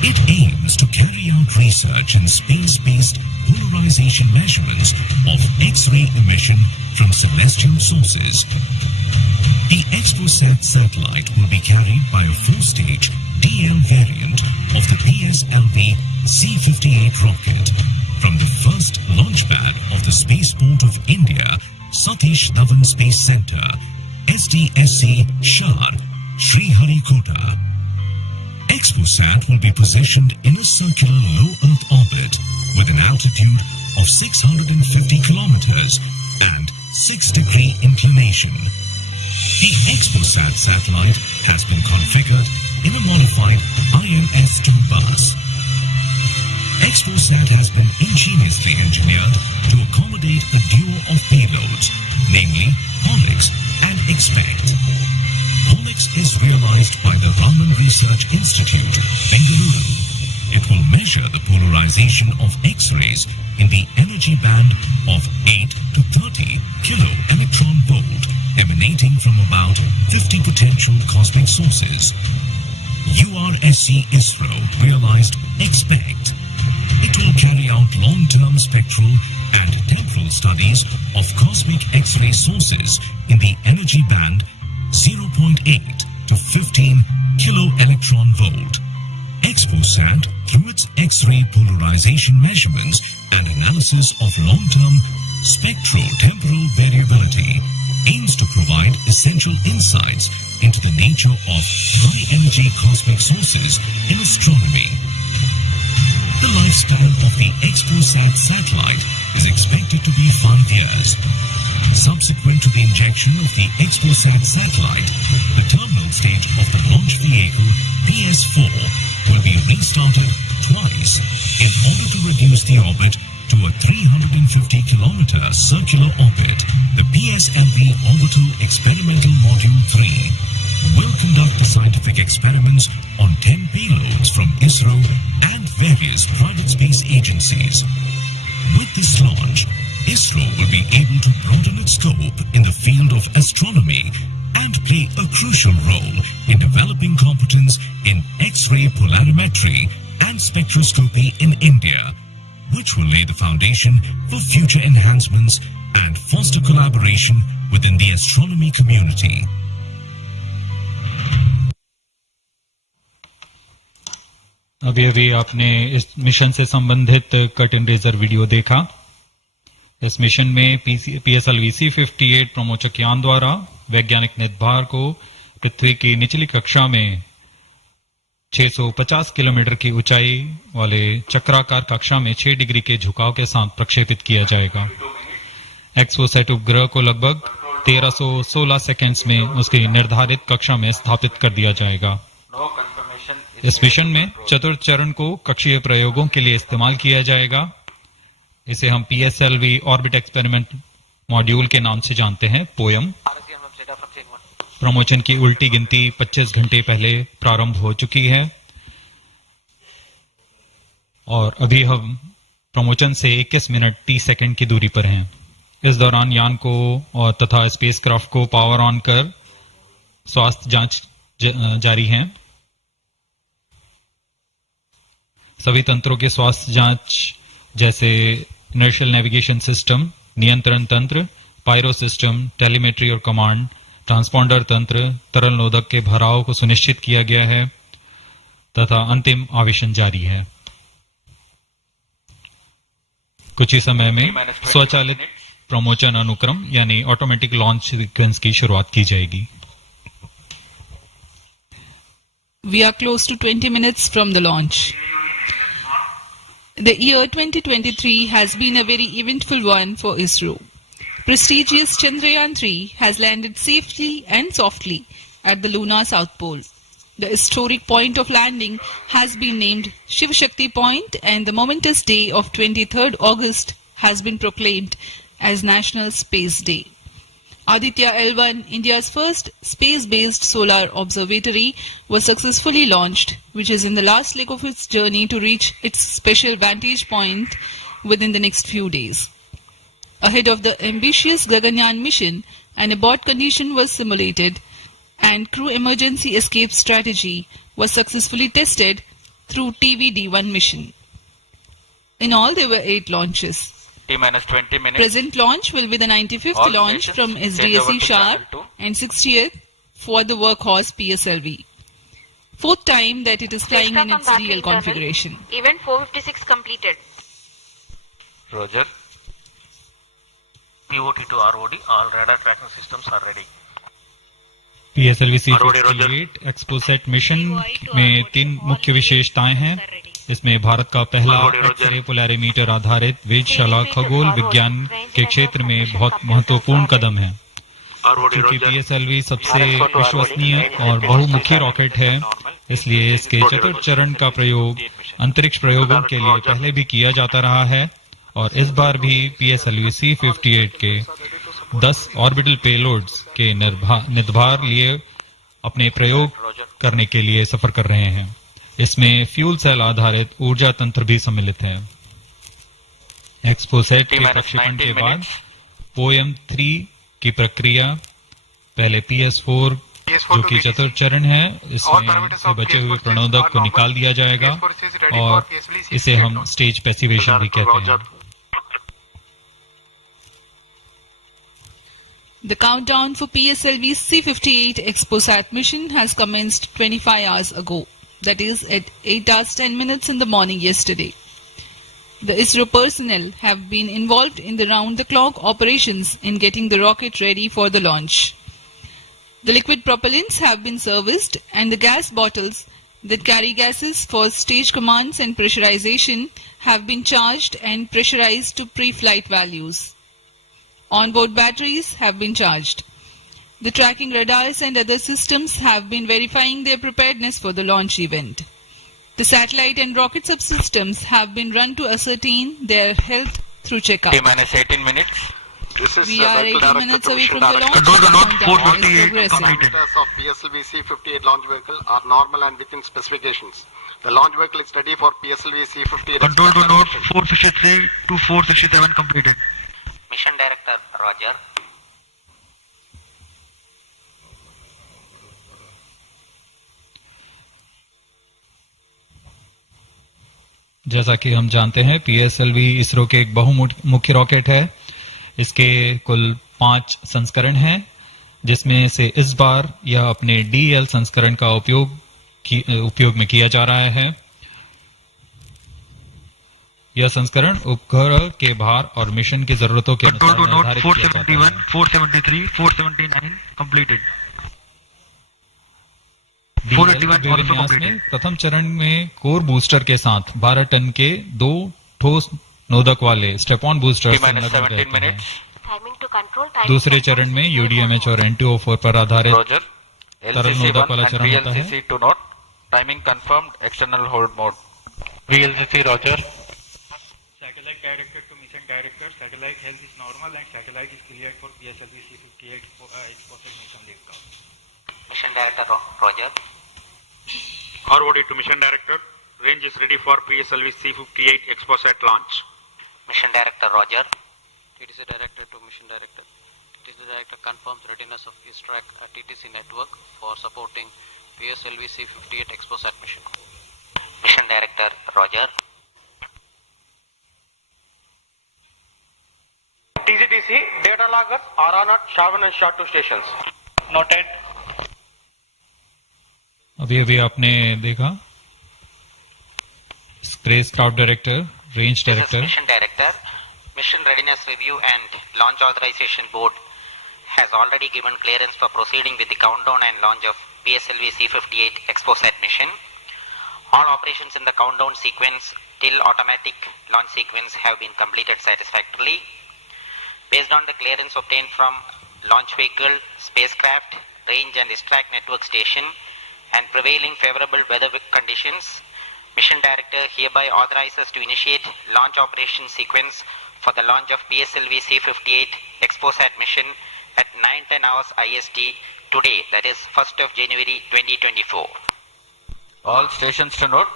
It aims to carry out research in space-based polarization measurements of X-ray emission from celestial sources. The XPoSat satellite will be carried by a 4-stage DL variant of the PSLV-C58 rocket from the first launch pad of the Spaceport of India, Satish Dhawan Space Center, SDSC Shar, Sriharikota. XPoSat will be positioned in a circular low Earth orbit with an altitude of 650 kilometers and 6-degree inclination. The XPoSat satellite has been configured in a modified IMS-2 bus. XPoSat has been ingeniously engineered to accommodate a duo of payloads, namely Onyx and Expect. Onyx is realized by the Raman Research Institute, Bengaluru. It will measure the polarization of X-rays in the energy band of 8 to 30 kilo electron volt emanating from about 50 potential cosmic sources. URSC ISRO realized Expect. It will carry out long-term spectral and temporal studies of cosmic X-ray sources in the energy band 0.8 to 15 kilo electron volt. XPoSat, through its X-ray polarization measurements and analysis of long-term spectro-temporal variability, aims to provide essential insights into the nature of high-energy cosmic sources in astronomy. The lifespan of the XPoSat satellite is expected to be 5 years. Subsequent to the injection of the XPoSat satellite, the terminal stage of the launch vehicle PS4 will be restarted twice in order to reduce the orbit to a 350-kilometer circular orbit. The PSLV Orbital Experimental Module 3 will conduct the scientific experiments on 10 payloads from ISRO and various private space agencies. With this launch, ISRO will be able to broaden its scope in the field of astronomy and play a crucial role in developing competence in X-ray polarimetry and spectroscopy in India, which will lay the foundation for future enhancements and foster collaboration within the astronomy community. अभी आपने इस mission से संबंधित cut and razor video देखा। इस mission में PSLV-C58 प्रमोचक यान द्वारा वैज्ञानिक निर्धार को पृथ्वी की निचली कक्षा में 650 किलोमीटर की ऊंचाई वाले चक्राकार कक्षा में 6 डिग्री के झुकाव के साथ प्रक्षेपित किया जाएगा। XPoSat उपग्रह को लगभग 1316 सेकंड्स में उसकी निर्धारित कक्षा में स्थापित कर दिया जाएगा। इस मिशन में चतुर्थ चरण को कक्षीय प्रयोगों के लिए इस्तेमाल किया जाएगा। इसे हम PSLV ऑर्बिट एक्सपेरिमेंट मॉड्यूल के नाम से जानते हैं, पोयम। प्रमोशन की उल्टी गिनती 25 घंटे पहले प्रारंभ हो चुकी है और अभी हम प्रमोशन से 21 मिनट 30 सेकंड की दूरी पर हैं। इस दौरान यान को और तथा स्पेसक्राफ्ट को पावर ऑन कर स्वास्थ्य जांच जारी है। सभी तंत्रों के स्वास्थ्य जांच जैसे इनर्शियल नेविगेशन सिस्टम, नियंत्रण तंत्र, पायरो सिस्टम, टेलीमेट्री और कमांड, ट्रांसपॉन्डर तंत्र, तरल नोदक के भराव को सुनिश्चित किया गया है तथा अंतिम आवेशन जारी है। कुछ ही समय में स्वचालित प्रमोचन अनुक्रम यानी ऑटोमेटिक लॉन्च सीक्वेंस की शुरुआत की जाएगी। We are close to 20 minutes from the launch. The year 2023 has been a very eventful one for ISRO. Prestigious Chandrayaan-3 has landed safely and softly at the lunar South Pole. The historic point of landing has been named Shiv Shakti Point, and the momentous day of 23rd August has been proclaimed as National Space Day. Aditya L1, India's first space-based solar observatory, was successfully launched, which is in the last leg of its journey to reach its special vantage point within the next few days. Ahead of the ambitious Gaganyaan mission, an abort condition was simulated and crew emergency escape strategy was successfully tested through TVD-1 mission. In all, there were 8 launches. T-minus 20 minutes. Present launch will be the 95th All launch from stations change over SDSC to Sharp Channel 2. and 60th for the workhorse PSLV. 4th time that it is flying in its real configuration. Event 456 completed. Roger. POT to ROD, all radar tracking systems are ready. PSLV-C58 XPoSat mission में 3 मुख्य विशेषताएं हैं। इसमें भारत का पहला x-ray polarimeter आधारित वेधशाला खगोल विज्ञान के क्षेत्र में बहुत महत्वपूर्ण कदम है। क्योंकि PSLV सबसे विश्वसनीय और बहुमुखी रॉकेट है, इसलिए इसके चतुर्थ चरण का प्रयोग अंतरिक्ष प्रयोगों के लिए पहले भी किया जाता रहा है और इस बार भी PSLV-C58 के 10 ऑर्बिटल पेलोड्स के निर्धार लिए अपने प्रयोग करने के लिए सफर कर रहे हैं। इसमें फ्यूल सेल आधारित ऊर्जा तंत्र भी सम्मिलित है। एक्सपोसैट के प्रक्षेपण के बाद POEM-3 की प्रक्रिया पहले PS4 जो कि चतुर्थ चरण है, इसमें से बचे हुए प्रणोदक को निकाल दिया जाएगा और इसे हम स्टेज पैसिवेशन भी कहते हैं। The countdown for PSLV-C58 XPoSat mission has commenced 25 hours ago, that is at 8 hours 10 minutes in the morning yesterday. The ISRO personnel have been involved in the round-the-clock operations in getting the rocket ready for the launch. The liquid propellants have been serviced and the gas bottles that carry gases for stage commands and pressurization have been charged and pressurized to pre-flight values. Onboard batteries have been charged. The tracking radars and other systems have been verifying their preparedness for the launch event. The satellite and rocket subsystems have been run to ascertain their health through checkup. T-minus 18 minutes. This is We are 18 minutes away from the launch. Control the launch Countdown is 458 progressing. Parameters of PSLV-C58 launch vehicle are normal and within specifications. The launch vehicle is ready for PSLV-C58. Control to node 463 to 467 completed. Mission Director, Roger. जैसा कि हम जानते हैं, PSLV ISRO के एक बहुमुखी rocket है। इसके कुल 5 संस्करण हैं, जिसमें से इस बार यह अपने DL संस्करण का उपयोग में किया जा रहा है। यह संस्करण उपग्रह के भार और मिशन की जरूरतों के अनुसार निर्धारित किया जाता है। 473, 479 completed. DL विन्यास में प्रथम चरण में कोर बूस्टर के साथ 12 टन के 2 ठोस नोदक वाले स्टेप-ऑन बूस्टर संलग्न रहते हैं। दूसरे चरण में UDMH और NTO4 पर आधारित तरल नोदक वाला चरण होता है। Timing confirmed, external hold mode. VLCC Roger. Satellite director to mission director, satellite health is normal and satellite is cleared for PSLV-C58 XPoSat mission liftoff. Mission Director, Roger. ROD to Mission Director, range is ready for PSLV-C58 XPoSat launch. Mission Director, Roger. TTC Director to Mission Director. TTC Director confirms readiness of ISTRAC TTC network for supporting PSLV-C58 XPoSat mission. Mission Director, Roger. TGTC, data loggers are on at Shavan and SHA-2 stations. Noted. अभी आपने देखा spacecraft director, range director. Mission Director, Mission Readiness Review and Launch Authorization Board has already given clearance for proceeding with the countdown and launch of PSLV-C58 XPoSat mission. All operations in the countdown sequence till automatic launch sequence have been completed satisfactorily. Based on the clearance obtained from launch vehicle, spacecraft, range and distract network station and prevailing favorable weather conditions, Mission Director hereby authorizes to initiate launch operation sequence for the launch of PSLV-C58 XPoSat mission at 9:10 hours IST today, that is 1st of January 2024. All stations to note,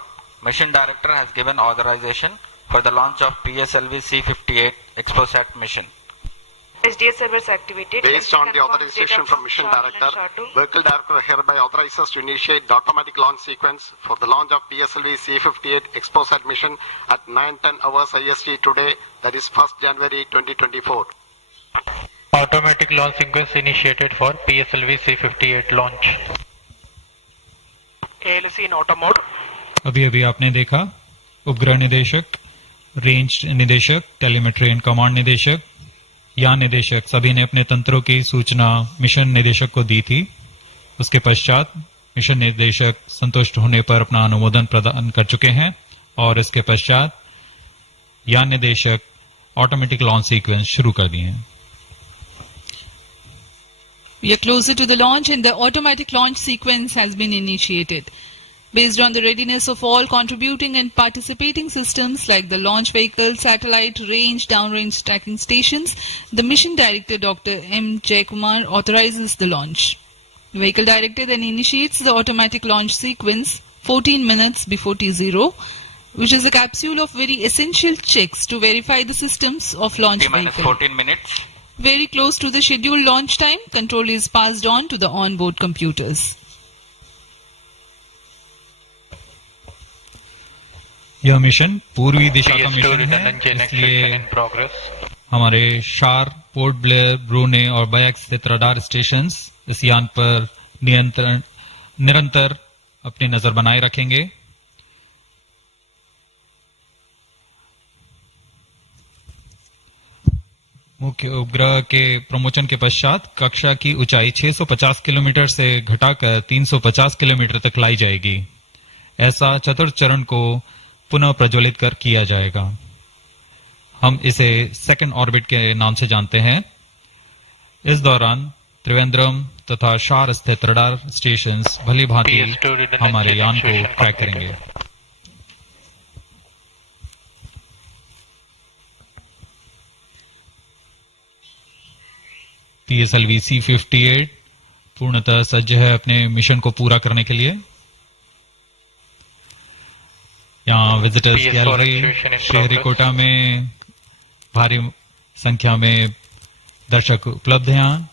Mission Director has given authorization for the launch of PSLV-C58 XPoSat mission. SDS servers activated. Based on the authorization from Mission Director, Vehicle Director hereby authorizes to initiate the automatic launch sequence for the launch of PSLV-C58 XPoSat mission at 9:10 hours IST today, that is 1st January 2024. Automatic launch sequence initiated for PSLV-C58 launch. ALC in auto mode. अभी अभी आपने देखा उपग्रह निदेशक, range निदेशक, telemetry and command निदेशक, यान निदेशक सभी ने अपने तंत्रों की सूचना मिशन निदेशक को दी थी। उसके पश्चात मिशन निदेशक संतुष्ट होने पर अपना अनुमोदन प्रदान कर चुके हैं और इसके पश्चात यान निदेशक ऑटोमेटिक लॉन्च सीक्वेंस शुरू कर दिए हैं। We are closer to the launch and the automatic launch sequence has been initiated. Based on the readiness of all contributing and participating systems like the launch vehicle, satellite, range, downrange tracking stations, the Mission Director Dr. M. Jaikumar authorizes the launch. The Vehicle Director then initiates the automatic launch sequence 14 minutes before T0, which is a capsule of very essential checks to verify the systems of launch vehicle. 14 minutes. Very close to the scheduled launch time, control is passed on to the onboard computers. यह mission पूर्वी दिशा का mission है, इसलिए हमारे शार, port Blair, ब्रूने और bike स्थित radar stations इस यान पर निरंतर अपनी नजर बनाए रखेंगे। मुख्य उपग्रह के प्रमोशन के पश्चात कक्षा की ऊंचाई 650 किलोमीटर से घटाकर 350 किलोमीटर तक लाई जाएगी। ऐसा चतुर्थ चरण को पुनः प्रज्वलित कर किया जाएगा। हम इसे सेकंड ऑर्बिट के नाम से जानते हैं। इस दौरान त्रिवेंद्रम तथा शार स्थित रडार स्टेशंस भली भांति हमारे यान को ट्रैक करेंगे। PSLV-C58 पूर्णतः सज्ज है अपने मिशन को पूरा करने के लिए। यहाँ विजिटर्स गैलरी श्रीहरिकोटा में भारी संख्या में दर्शक उपलब्ध हैं।